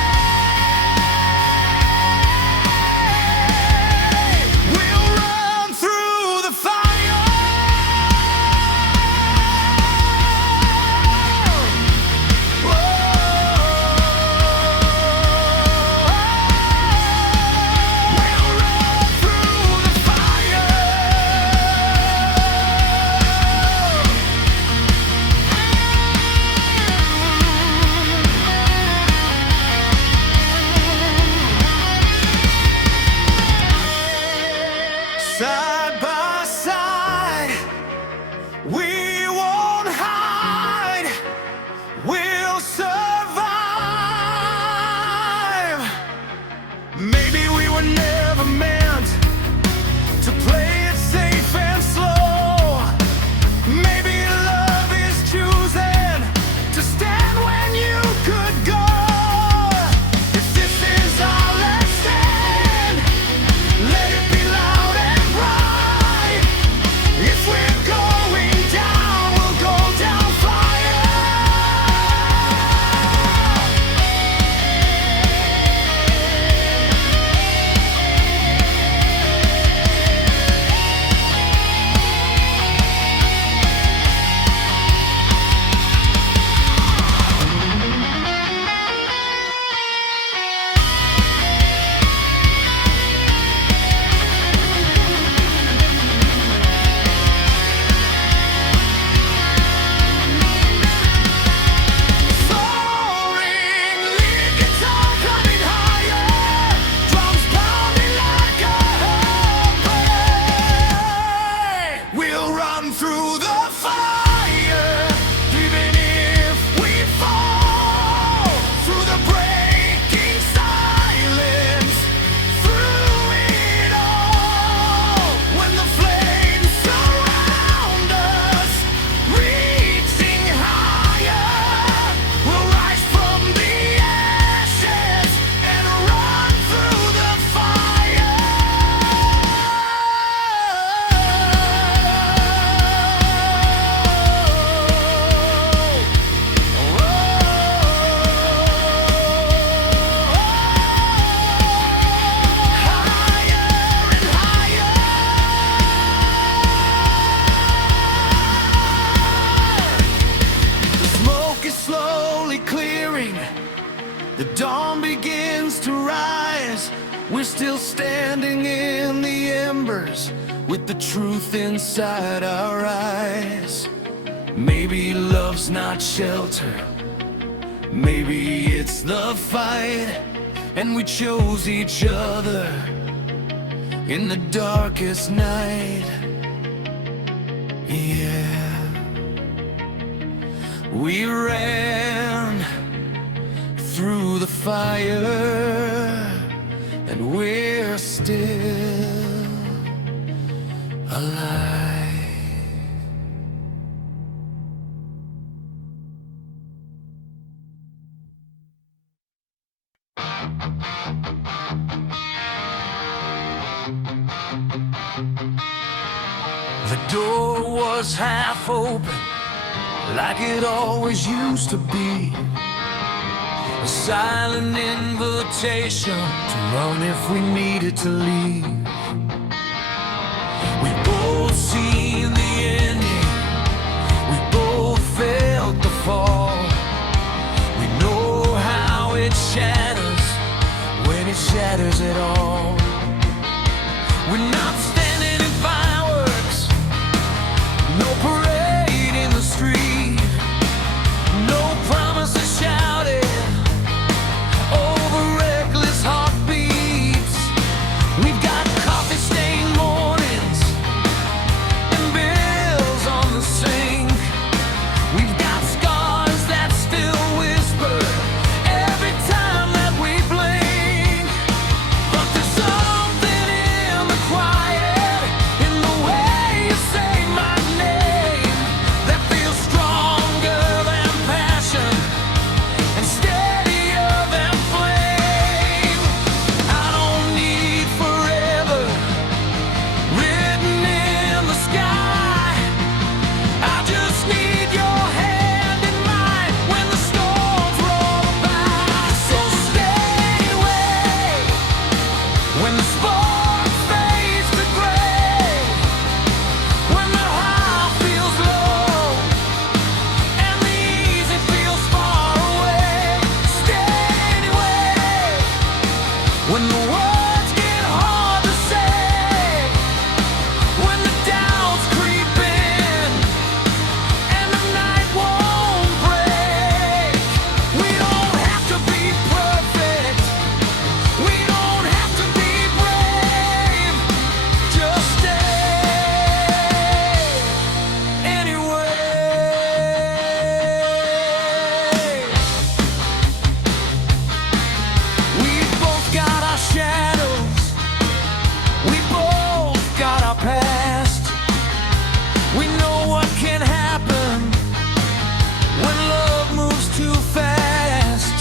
spring, the dawn begins to rise. We're still standing in the embers with the truth inside our eyes. Maybe love's not shelter, maybe it's the fight, and we chose each other in the darkest night. Yeah, we ran through the fire, and we're still alive. The door was half open, like it always used to be. A silent invitation to run if we needed to leave. We both seen the ending, we both felt the fall. We know how it shatters when it shatters at all. We're not standing in fireworks, no parade in the street, no promises shouted over reckless heartbeats. We've got coffee-stained mornings and bills on the sink. We've got scars that still whisper every time that we blink. But there's something in the quiet, in the way you say my name, that feels stronger than passion and steadier than flame. I don't need forever written in the sky. I just need your hand in mine when the storms roll by. So stay away when the spark fades to gray, when the high feels low and the easy feels far away. Stay anyway when the words get hard to say, when the doubts creep in and the night won't break. We don't have to be perfect, we don't have to be brave. Just stay anyway. We both got our shadows, we both got our past. We know what can happen when love moves too fast.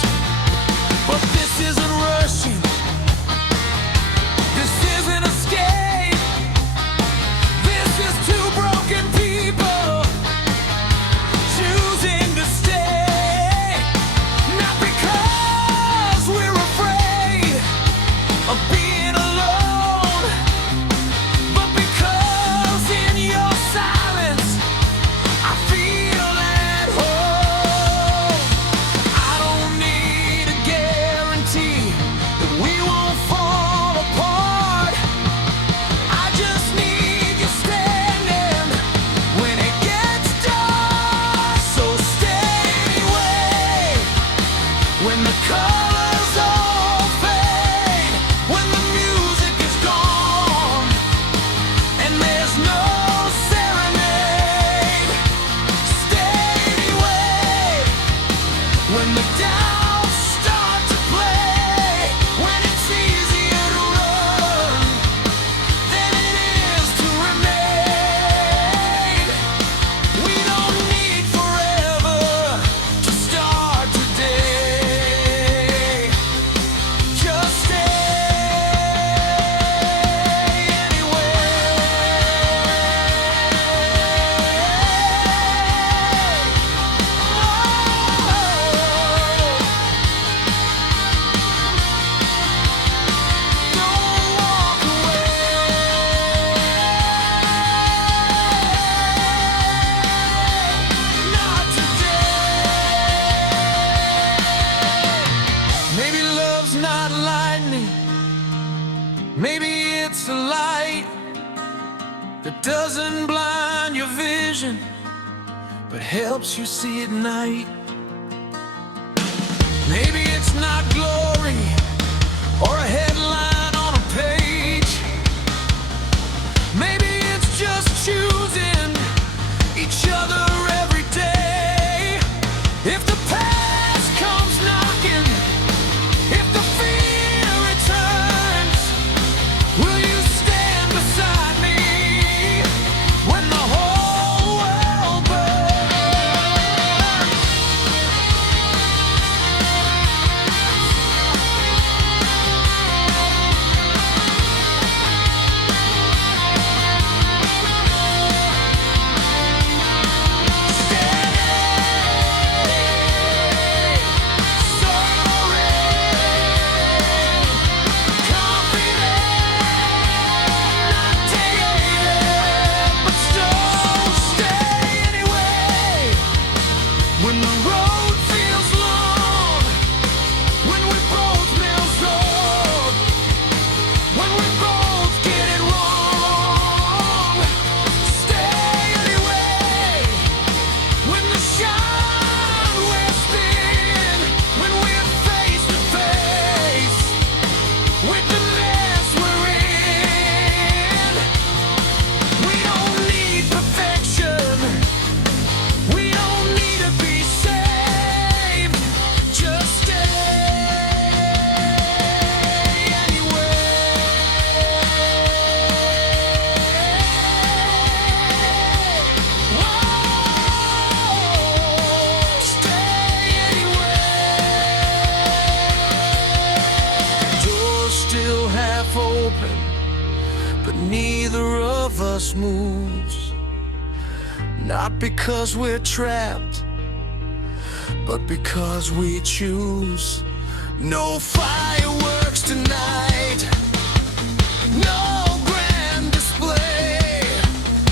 But this isn't rushing, this isn't escape. This is two broken people choosing to stay. Not because we're afraid of being alone, but because in your silence I feel at home. I don't need a guarantee that we won't fall apart. I just need you standing when it gets dark. So stay anyway when the colors all fade, when the music is gone and there's no serenade. Stay anyway when the doubts start to play, when it's easier to run than it is to remain. We don't need forever to start today. It's a light that doesn't blind your vision, but helps you see at night. Maybe it's not glory or a headline on a page. Maybe it's just choosing each other every day. If the past comes knocking, if the fear returns, will you stand beside me when the whole world burns? When the road feels long, when we both miss road, when we both get it wrong, stay anyway. When the shine we're spin, when we're face to face with the mess we're in, we don't need perfection. We don't need to be saved. Just stay anyway. Whoa, stay anyway. Door's still half open, but neither of us moves. Not because we're trapped, but because we choose. No fireworks tonight, no grand display,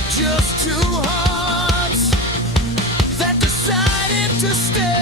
just two hearts that decided to stay.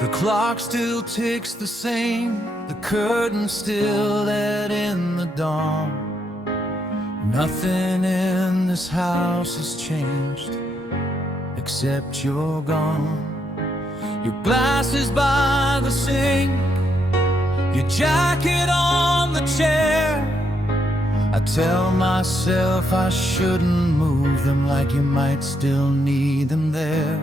The clock still ticks the same, the curtain still let in the dawn. Nothing in this house has changed, except you're gone. Your glasses by the sink, your jacket on the chair. I tell myself I shouldn't move them, like you might still need them there.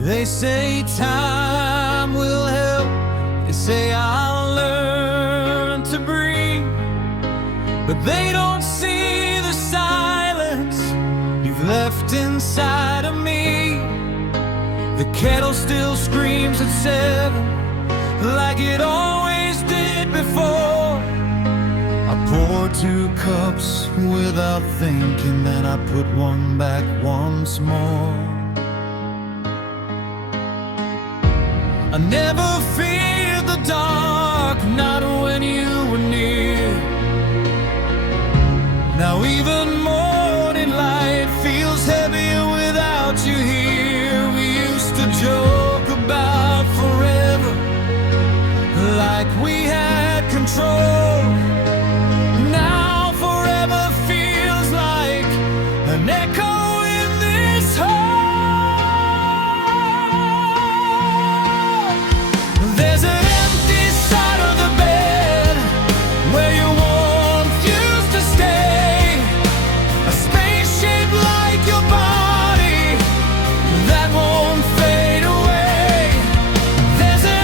They say time will help, they say I'll learn to breathe, but they don't see the silence you've left inside of me. The kettle still screams at 7, like it always did before. I pour 2 cups without thinking, then I put one back once more. I never feared the dark, not when you were near. Now even morning light feels heavier without you here. We used to joke about forever, like we had control. Now forever feels like an echo in this hole. There's an empty side of the bed where your warmth used to stay, a spaceship like your body that won't fade away. There's an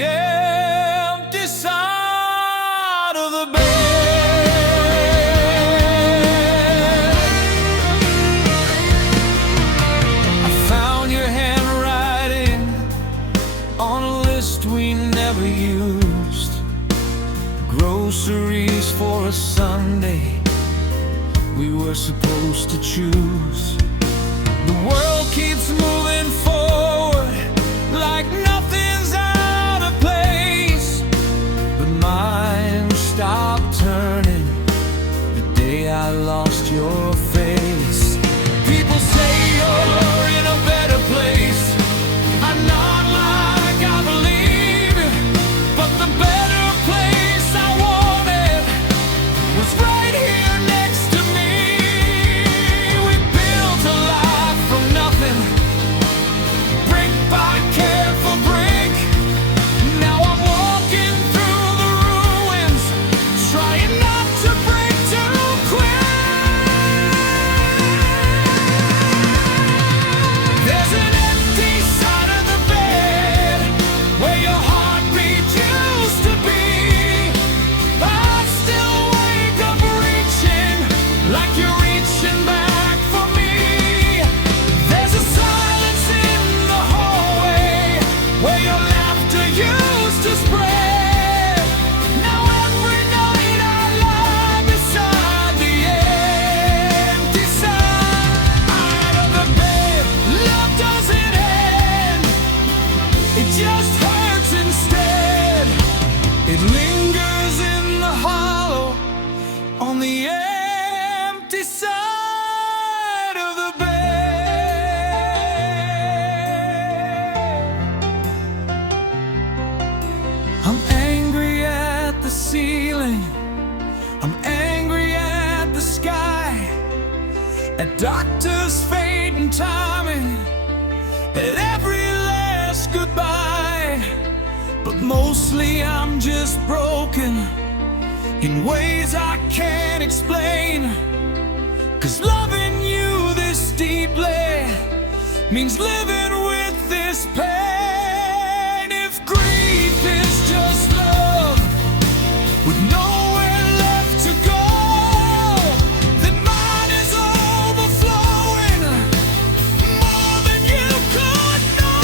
the empty side of the bed. I found your handwriting on a list we never used. Groceries for a Sunday we were supposed to choose. The world keeps moving forward like nothing's out of place, but mine stopped turning the day I lost your face. People say you're in a better place. I'm not like I believe, but the better place I wanted was right here next to me. We built a life from nothing, brick by careful brick. Now I'm walking through the ruins, trying not to break too quick. There's an empty side of the bed where your heartbeat used to be. I still wake up reaching like you're reaching back for me. There's a silence in the hallway where your laughter used to spread. Now every night I lie beside the empty side of the bed. Love doesn't end, it just hurts instead. It lingers in the hollow on the empty side of the bed. I'm angry at the ceiling, I'm angry at the sky, at doctors' fate and timing, at every last goodbye. But mostly I'm just broken in ways I can't explain. 'Cause loving you this deeply means living with this pain. If grief is just love with nowhere left to go, then mine is overflowing more than you could know.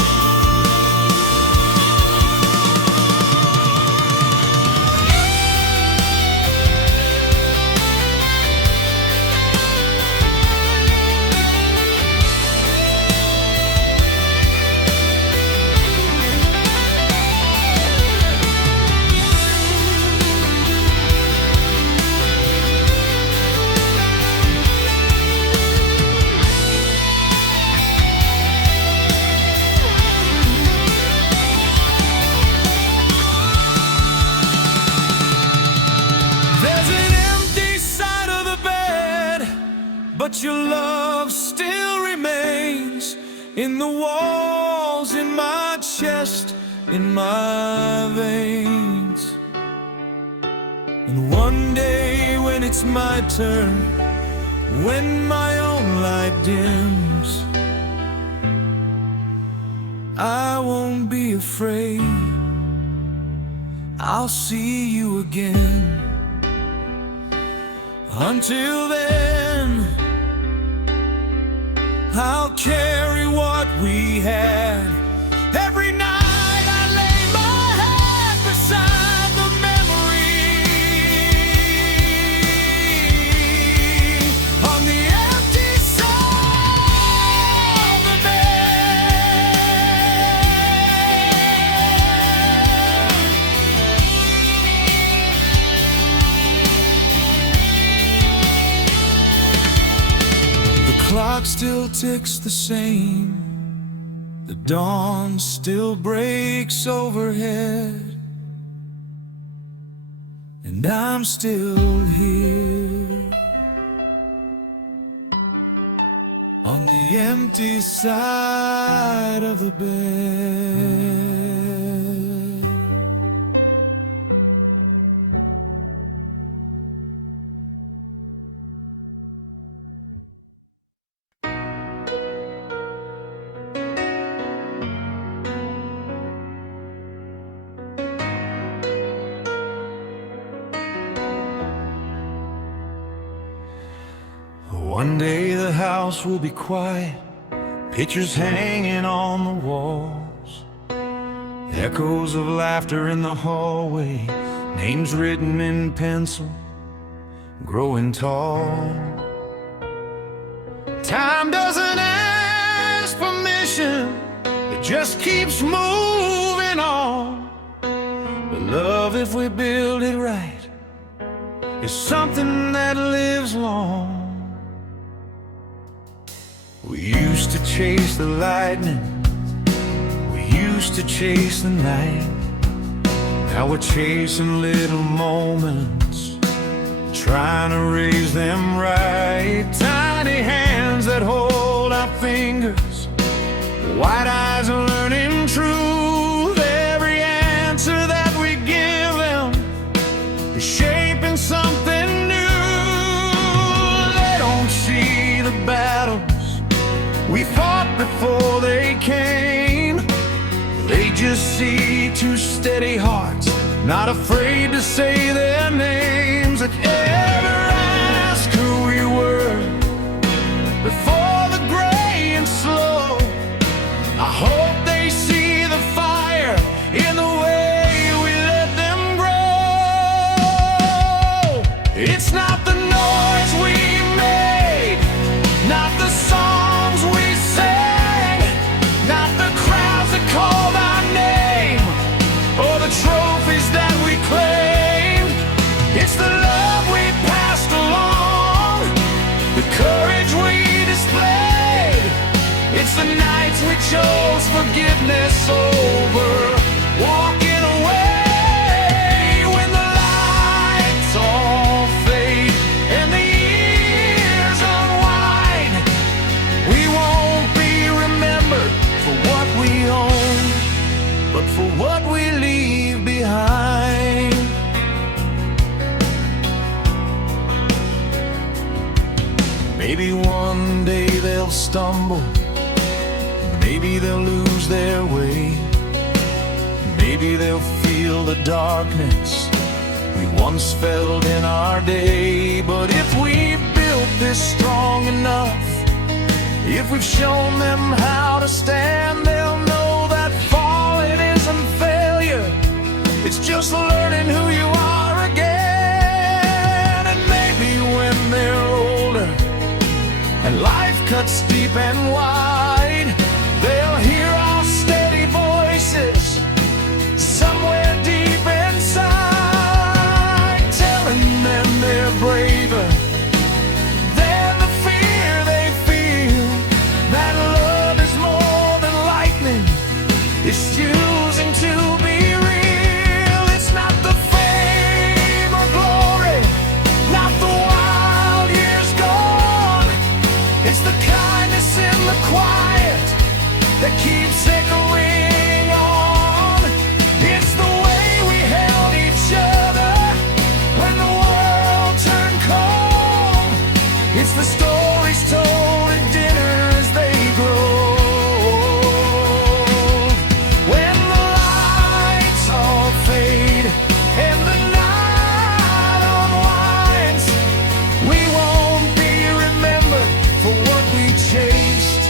There's an empty side of the bed, but your love still remains in the walls, in my chest, in my veins. And one day when it's my turn, when my own light dims, I won't be afraid, I'll see you again. Until then, I'll carry what we had. Every night I lay my head beside the memory on the empty side of the bed. The clock still ticks the same, the dawn still breaks overhead, and I'm still here on the empty side of the bed. One day the house will be quiet, pictures hanging on the walls, echoes of laughter in the hallway, names written in pencil, growing tall. Time doesn't ask permission, it just keeps moving on. But love, if we build it right, is something that lives long. We used to chase the lightning, we used to chase the night. Now we're chasing little moments, trying to raise them right. Tiny hands that hold our fingers, white eyes are learning truth. Every answer that we give them is shaping something new. They don't see the battles we fought before they came. They just see two steady hearts, not afraid to say their names. That ever ask who we were before the gray and slow. I hope they see the fire in the way we let them grow. It's not the noise we made, not the songs we sang, not the crowds that called our name, or the trophies that we claimed. It's the love we passed along, the courage we displayed. It's the nights we chose forgiveness over walking away. When the lights all fade and the years unwind, we won't be remembered for what we own, but for what we leave behind. Maybe one day they'll stumble, maybe they'll lose their way, maybe they'll feel the darkness we once felt in our day. But if we've built this strong enough, if we've shown them how to stand, they'll know that falling isn't failure, it's just learning who you are again. And maybe when they're older and life cuts deep and wide, they'll hear our steady voices somewhere deep inside, telling them they're braver than the fear they feel, that love is more than lightning, it's choosing to be real. It's not the fame or glory, not the wild years gone, it's the kindness in the quiet that keeps echoing on. It's the way we held each other when the world turned cold. It's the stories told at dinner as they grow. When the lights all fade and the night unwinds, we won't be remembered for what we chased,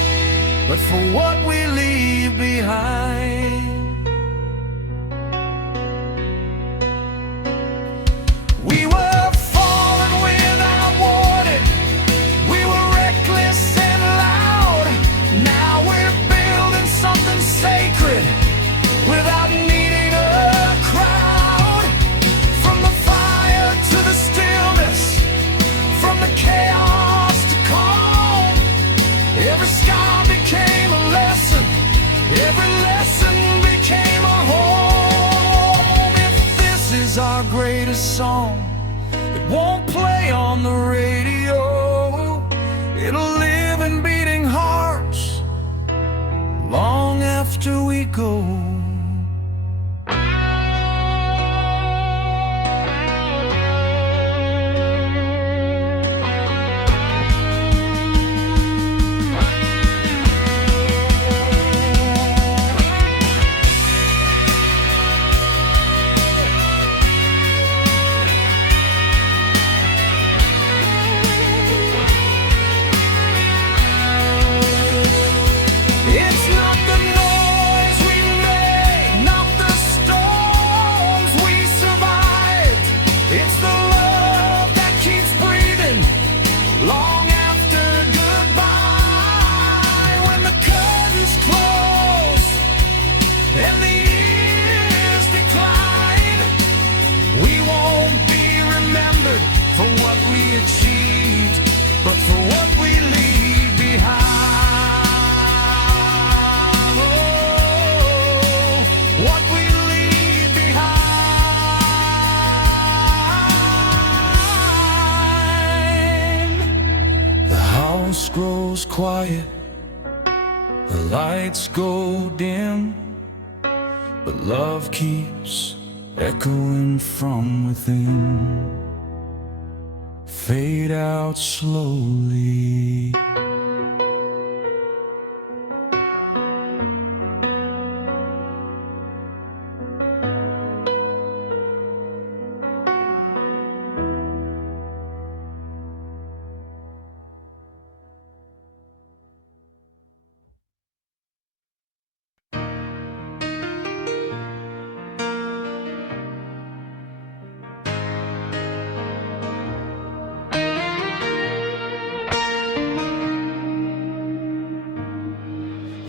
but for what we leave behind. We were falling without warning, we were reckless and loud. Now we're building something sacred without needing a crowd. From the fire to the stillness, from the chaos to calm, every scar became a lesson, every lesson became a home. If this is our greatest song, it won't play on the radio, it'll live in beating hearts long after we go. goes quiet, the lights go dim, but love keeps echoing from within. Fade out slowly.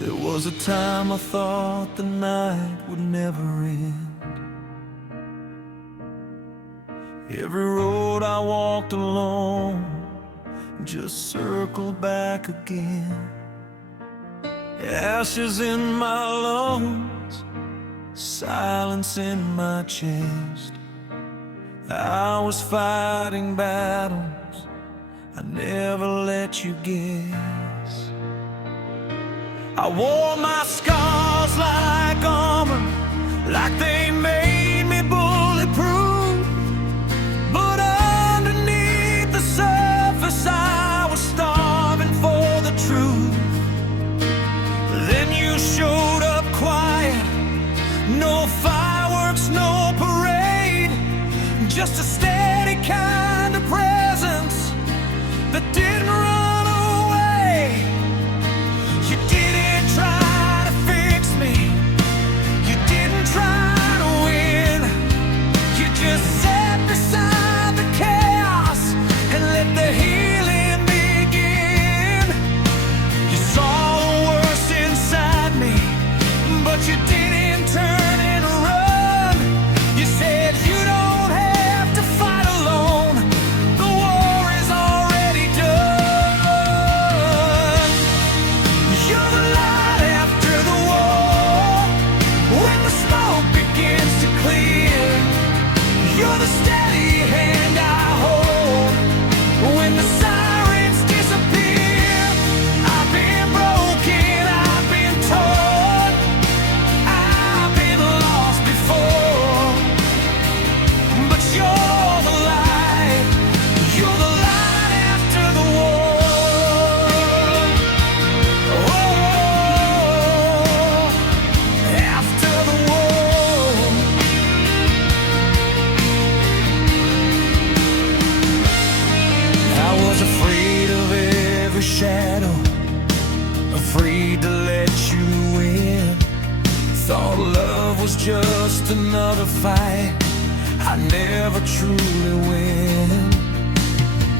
There was a time I thought the night would never end. Every road I walked alone just circled back again. Ashes in my lungs, silence in my chest. I was fighting battles I never let you guess. I wore my scars like armor, like they made me bulletproof. But underneath the surface I was starving for the truth. Then you showed up quiet, no fireworks, no parade, just a steady kind of presence that didn't run away. You didn't try to fix me, you didn't try to win. You just sat beside the chaos and let the healing begin. You saw the worst inside me, but you didn't turn and run. You said you don't have to fight alone, the war is already done. You're the light after the war, when the smoke begins to clear. You're the steady hand I hold when the sirens disappear. I've been broken, I've been torn, I've been lost before, but you're the light after the war. Oh, after the war. I was afraid of every shadow, afraid to let you in. Thought love was just another fight I never truly win.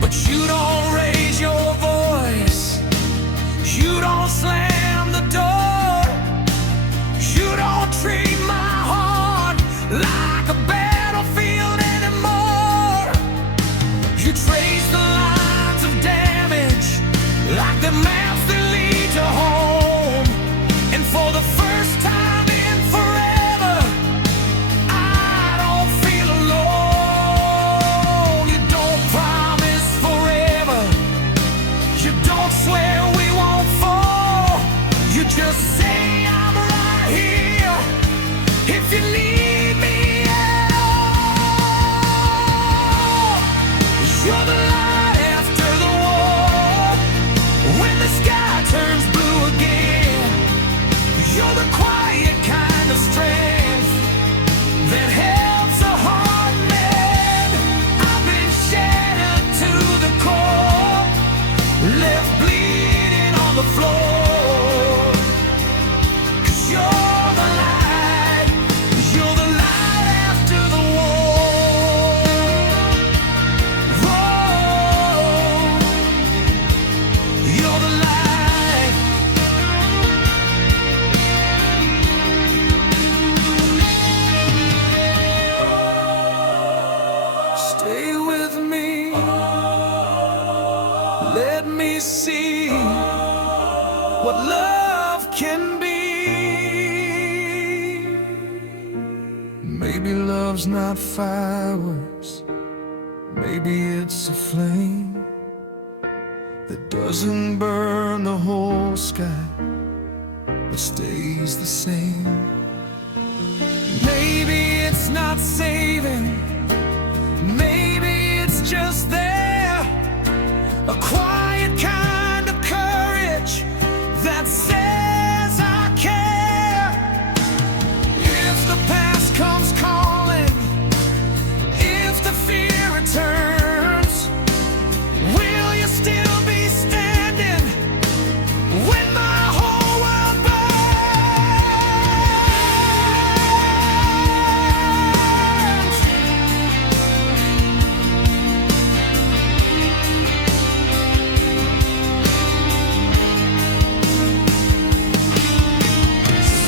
But you don't raise your voice, you don't slam the door, you don't treat my heart like a battlefield anymore. You trace the lines of damage like the maps that lead to home. And for the first time in forever, I don't feel alone. You don't promise forever, you don't swear we won't fall. You just say I'm right here if you need me at all. You're the light after the war, when the sky turns blue again. You're the quiet kind of strength that helps a hard man. I've been shattered to the core, left bleeding on the floor. 'Cause you're the light after the war. Oh, you're the light. Stay with me, let me see what love can be. Maybe love's not fireworks, maybe it's a flame that doesn't burn the whole sky, but stays the same. Maybe it's not saving, maybe it's just there, a quiet kind of courage that says I care. If the past comes calling, if the fear returns, will you still be standing when my whole world burns?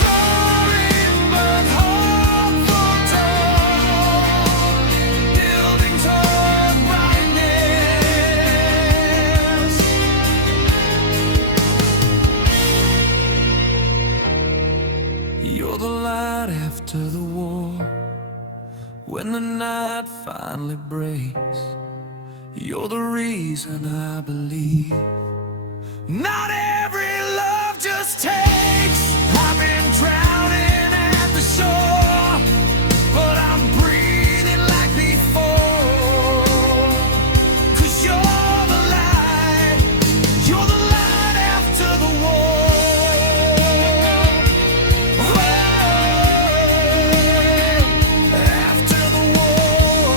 Soaring but hopeful tall, building toward brightness. You're the light after the war, when the night finally breaks. You're the reason I believe not every love just takes. I've been drowning at the shore, but I'm breathing like before. 'Cause you're the light after the war. After the war.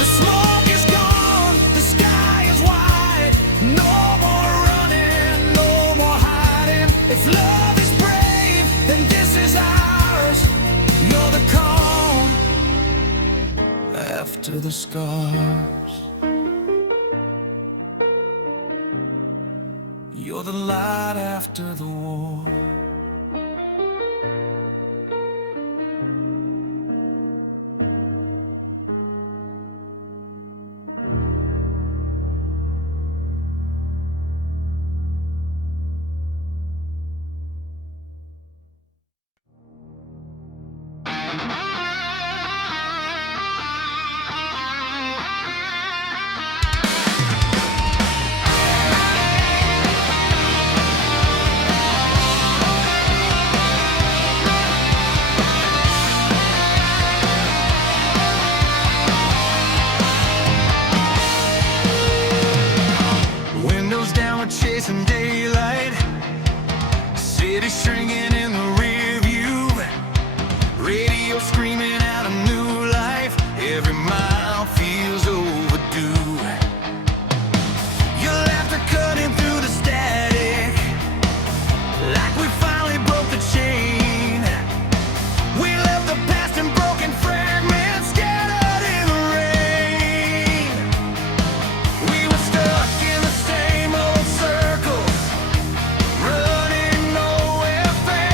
The smoke is gone, the sky is wide. No more running, no more hiding. If love is brave, then this is ours. You're the calm after the scars. You're the light after the war. Windows down, we're chasing daylight. City shrinking in the rear view. Radio screaming out a new life. Every mile feels overdue. Your laughter cutting through the static, like we finally broke the chain. We left the past in broken fragments, scattered in the rain. We were stuck in the same old circles, running nowhere fast.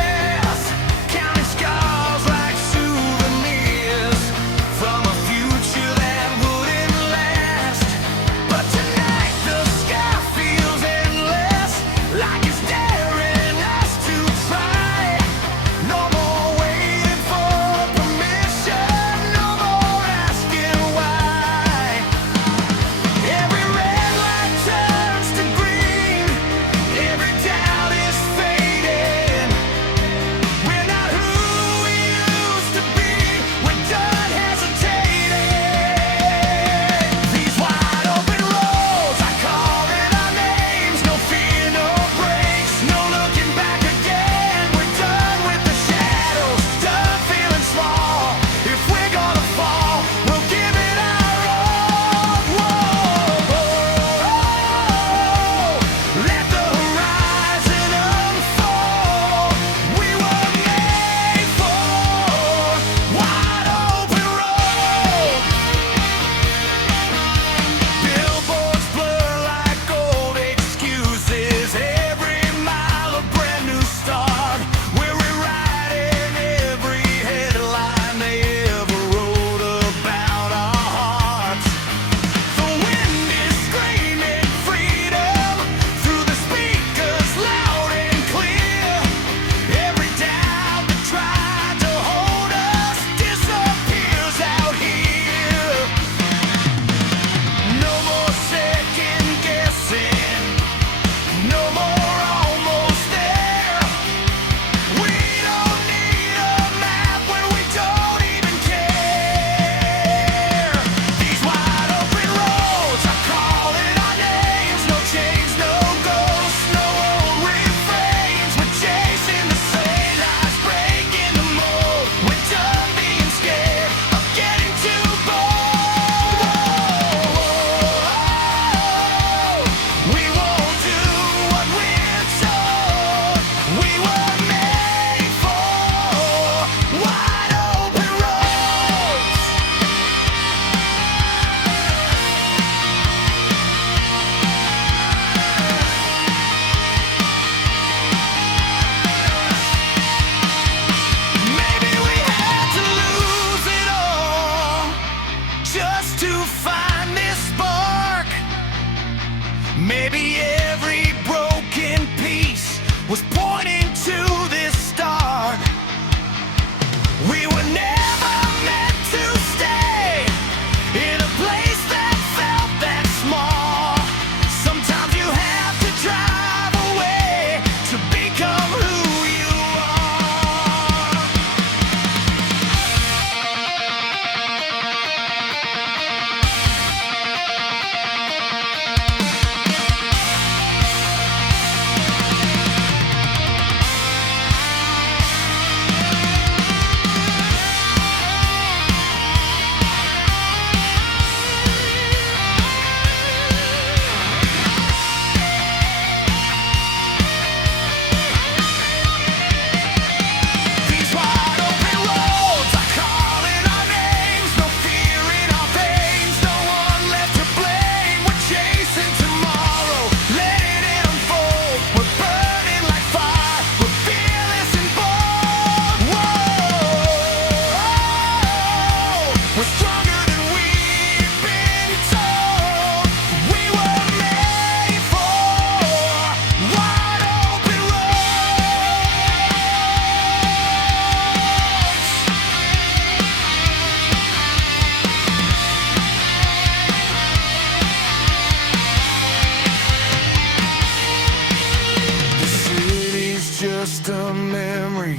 just a memory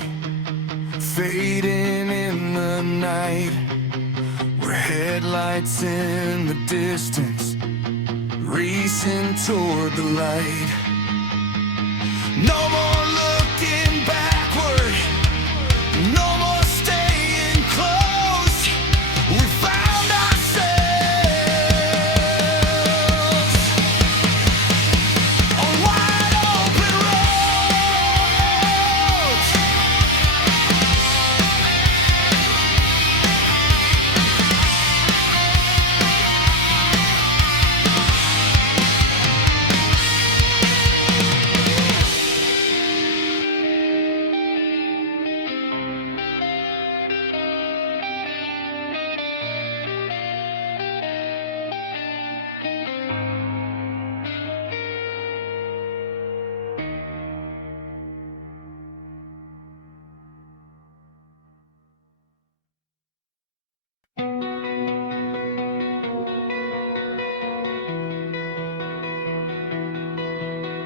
fading in the night. We're headlights in the distance, racing toward the light. No more looking backward, no more staying close. We found ourselves on wide open roads.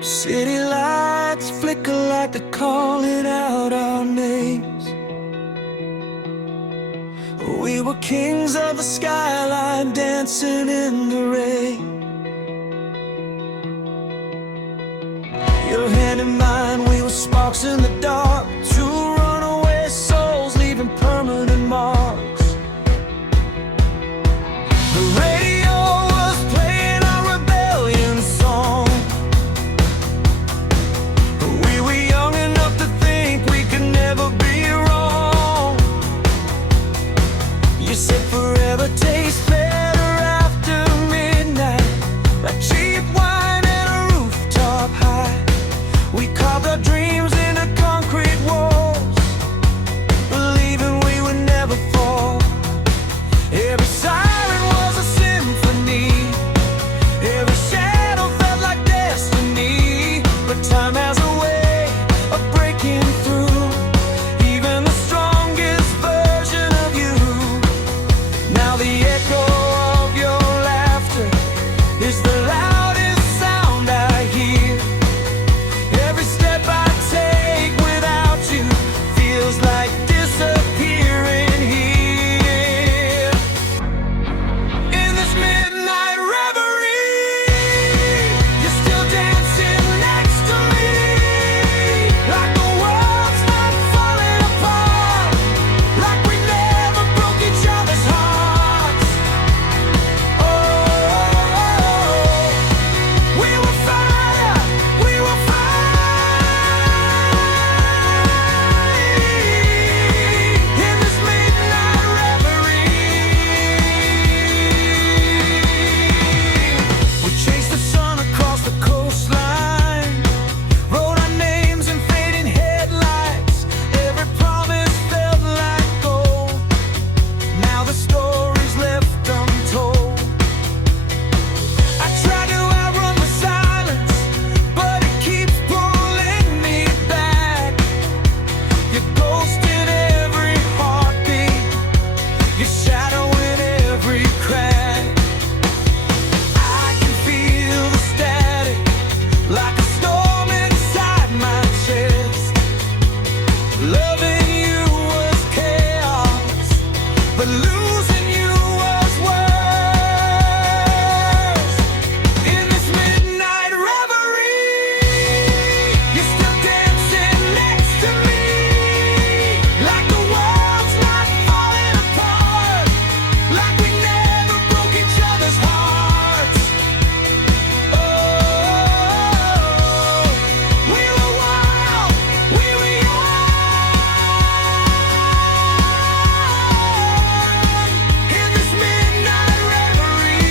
City lights flicker like they're calling out our names. We were kings of the skyline, dancing in the rain. Your hand in mine, we were sparks in the dark, two runaway souls leaving permanent marks. The radio was playing our rebellion song. We were young enough to think we could never be wrong. You said forever tastes better after midnight, like cheap wine and a rooftop high. We carved our dreams into concrete walls, believing we would never fall. Every siren was a symphony, every shadow felt like destiny. But time has a way of breaking through even the strongest version of you. Now the echo of your laughter is the loudest sound I hear. Every step I take without you feels like disappearing here. In this midnight reverie, you're still dancing next to me, like the world's not falling apart, like we never broke each other's hearts. Oh, we were fire, we were in this midnight reverie. We chased the sun across the coastline, wrote our names in fading headlights. Every promise felt like gold. Now the story's left untold. I try to outrun the silence, but it keeps pulling me back. Your ghost in every heartbeat, your shadow in every crack. I can feel the static, like a storm inside my chest. Loving you was chaos, but losing you was worse. In this midnight reverie, you're still dancing next to me, like the world's not falling apart, like we never broke each other's hearts. Oh, we were wild, we were young, in this midnight reverie.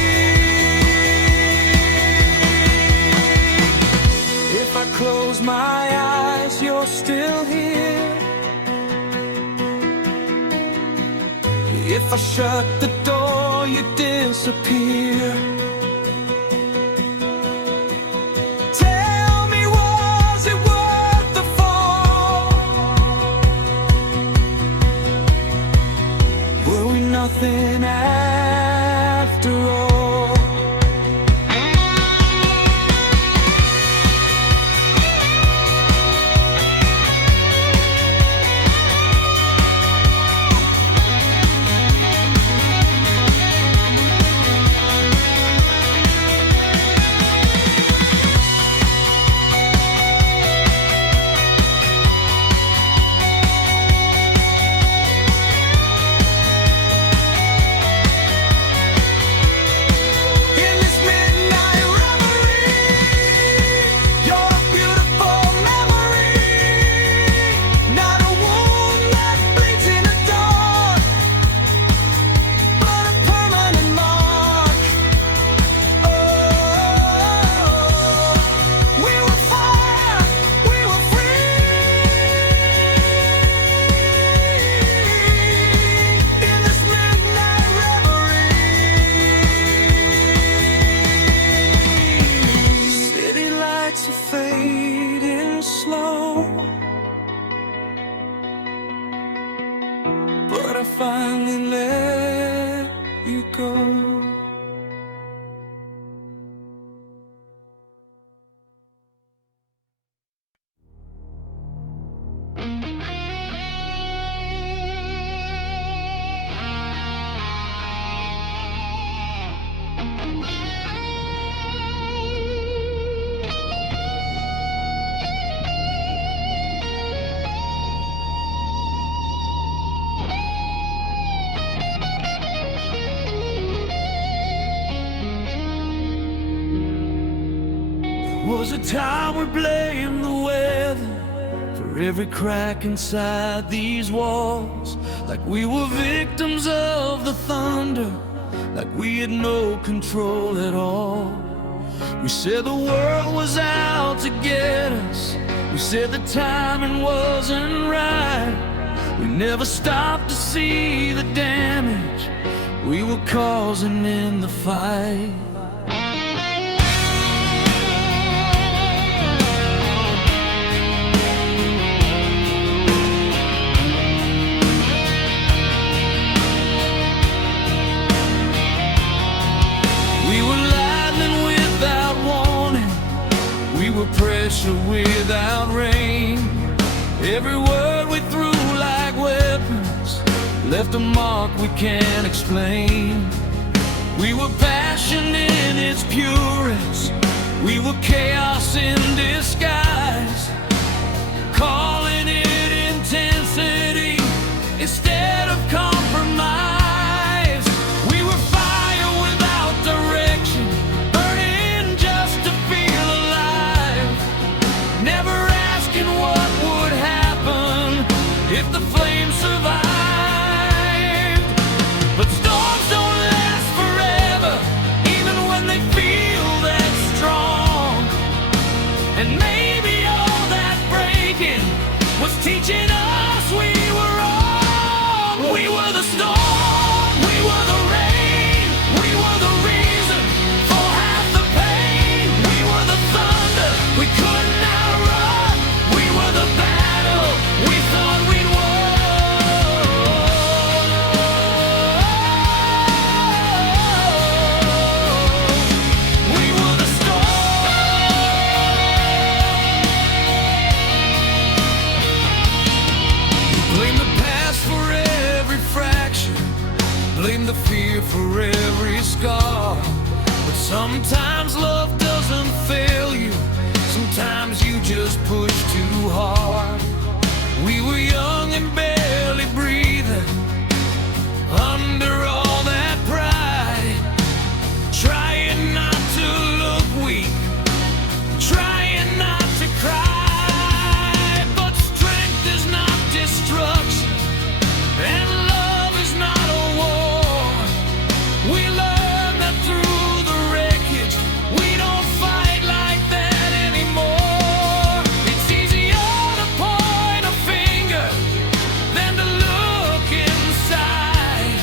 If I close my eyes, you're still here. If I shut the door, you disappear. Tell me, was it worth the fall? Were we nothing after all? I finally let you go. Was a time we blamed the weather for every crack inside these walls, like we were victims of the thunder, like we had no control at all. We said the world was out to get us, we said the timing wasn't right. We never stopped to see the damage we were causing in the fight. Pressure without rain. Every word we threw like weapons left a mark we can't explain. We were passion in its purest, we were chaos in disguise, calling it intensity instead of compromise. We were fire without direction, burning just to feel alive, never asking what would happen if the flame survived. But storms don't last forever, even when they feel that strong. And maybe all that breaking was teaching us we were wrong. We were the storm, we were the rain, we were the reason for half the pain. We were the thunder we couldn't outrun, we were the battle we thought we'd won. We were the storm. Blame the past for every fraction, blame the fear for every scar. But sometimes love doesn't fail you, sometimes you just push too hard. We were young and barely breathing under all that pride, trying not to look weak, trying not to cry. But strength is not destruction, and love is not a war. We learned that through the wreckage, we don't fight like that anymore. It's easier to point a finger than to look inside.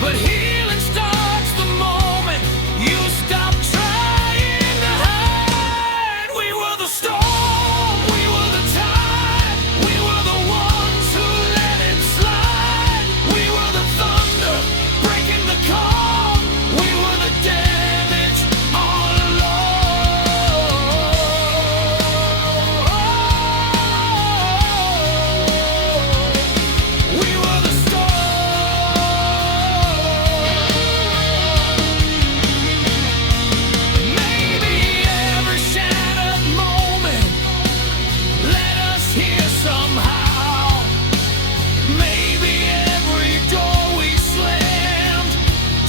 But healing starts the moment you stop trying to hide. We were the storm, we were the tide, we were the ones who let it slide. We were the thunder, breaking the calm, we were the damage all along. We were the storm. Maybe every shattered moment led us here somehow. Maybe every door we slammed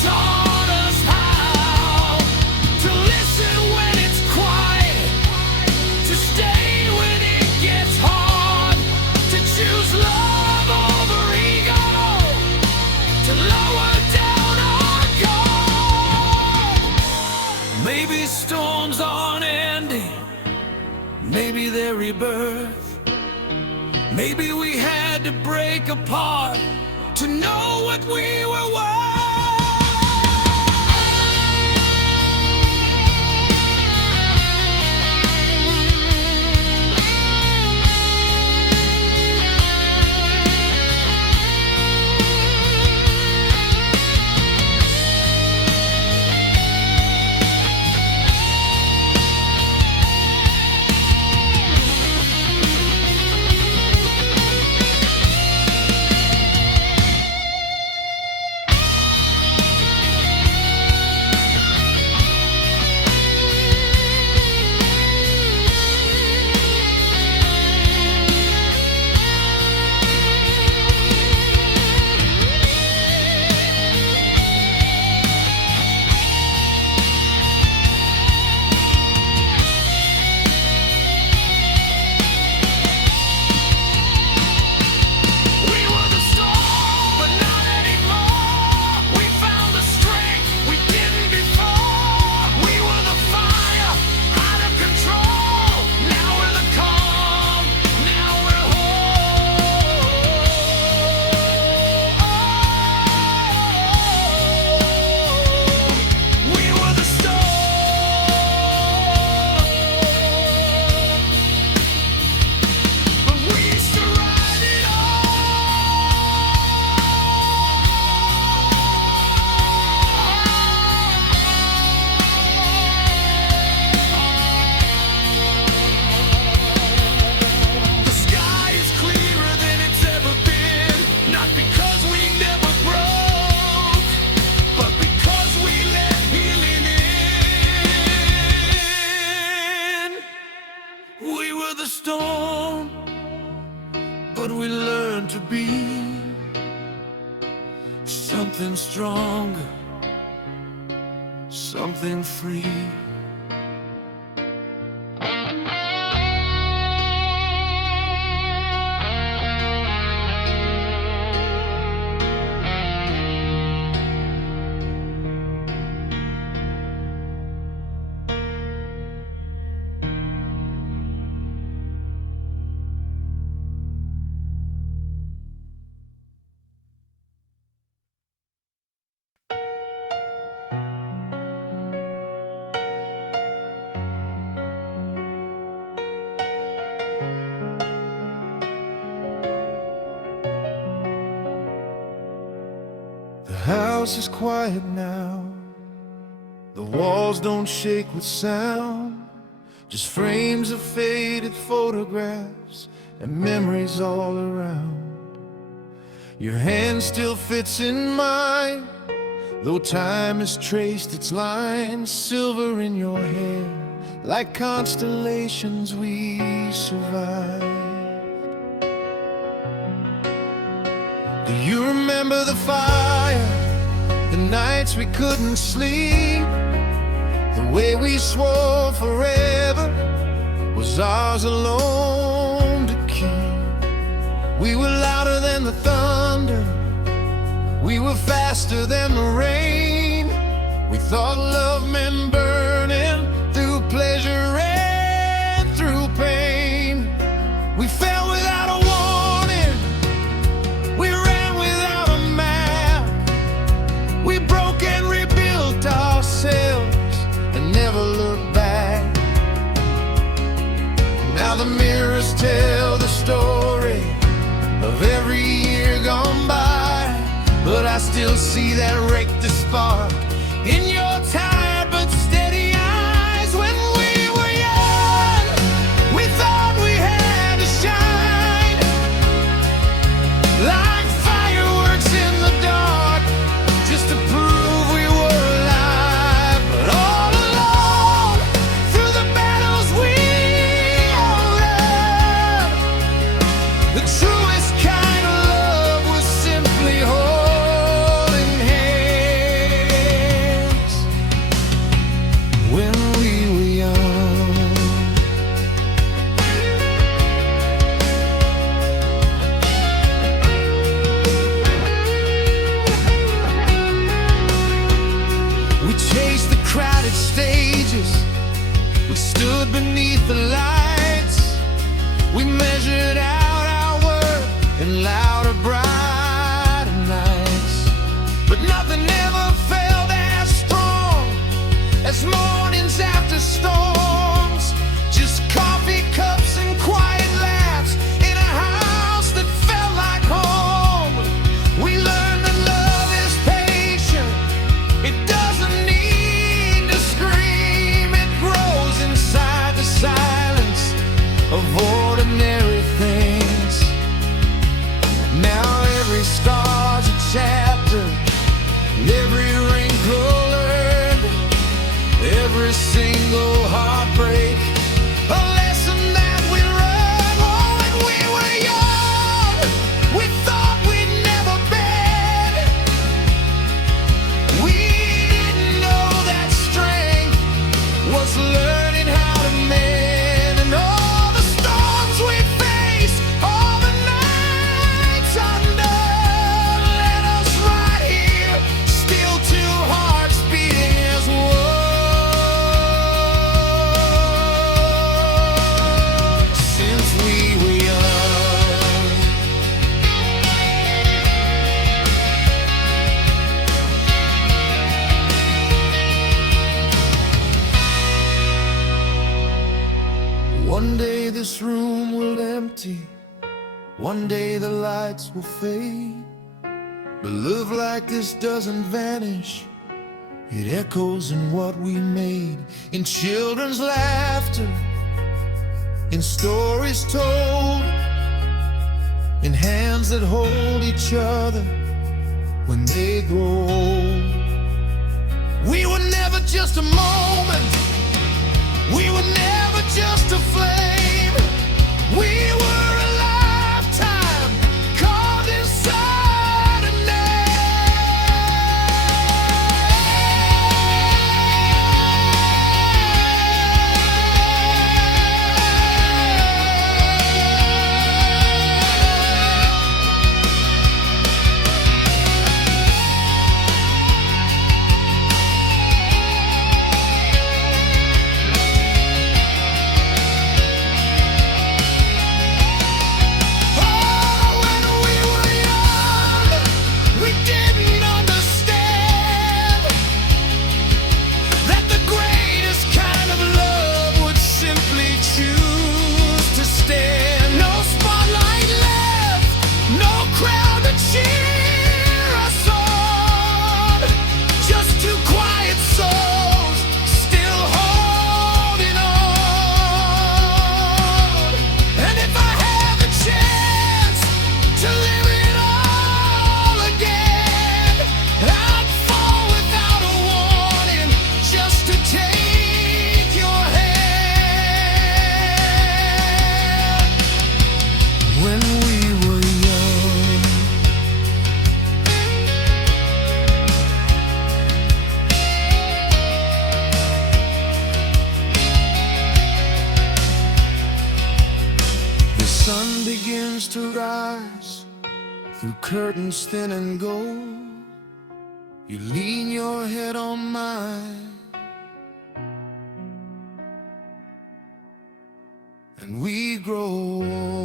taught us how to listen when it's quiet, to stay when it gets hard, to choose love over ego, to lower down our guard. Maybe storms aren't ending, maybe they're rebirth. Maybe we had to break apart to know what we were worth. learned to be something stronger, something free. The house is quiet now. The walls don't shake with sound. Just frames of faded photographs and memories all around. Your hand still fits in mine, though time has traced its lines. Silver in your hair, like constellations we survived. Do you remember the fire, the nights we couldn't sleep, the way we swore forever was ours alone to keep? We were louder than the thunder, we were faster than the rain. We thought love meant burning through pleasure and through pain. We fell without a warning, we ran without a map. We broke and rebuilt ourselves and never looked back. Now the mirrors tell the story of every year gone by, but I still see that wrecked spark in your tired but steady eyes. When we were young, we thought we had to shine like fireworks in the dark, just to prove we were alive. But all along, through the battles we hold, the truest kind of love was simply holding hands. When we were young, we chased the crowded stages, we stood beneath the lights. We measured out our worth in louder, brighter nights. But nothing ever felt as strong as mornings after storms. Just coffee cups and quiet laughs in a house that felt like home. We learned that love is patient, it doesn't need to scream. It grows inside the silence of ordinary things. Now every star's a chapter, every wrinkle learned, every single heartbreak a lesson that we learned. Oh, when we were young, we thought we'd never bend. We didn't know that strength was learning how to mend. And all the storms we faced, all the nights undone, led us right here, still two hearts beating as one. Since we were young, one day this room will empty, one day the lights will fade. But love like this doesn't vanish, it echoes in what we made. In children's laughter, in stories told, in hands that hold each other when they grow old. We were never just a moment, we were never just a flame. We were a lifetime stars, through curtains thin and gold. You lean your head on mine, and we grow old.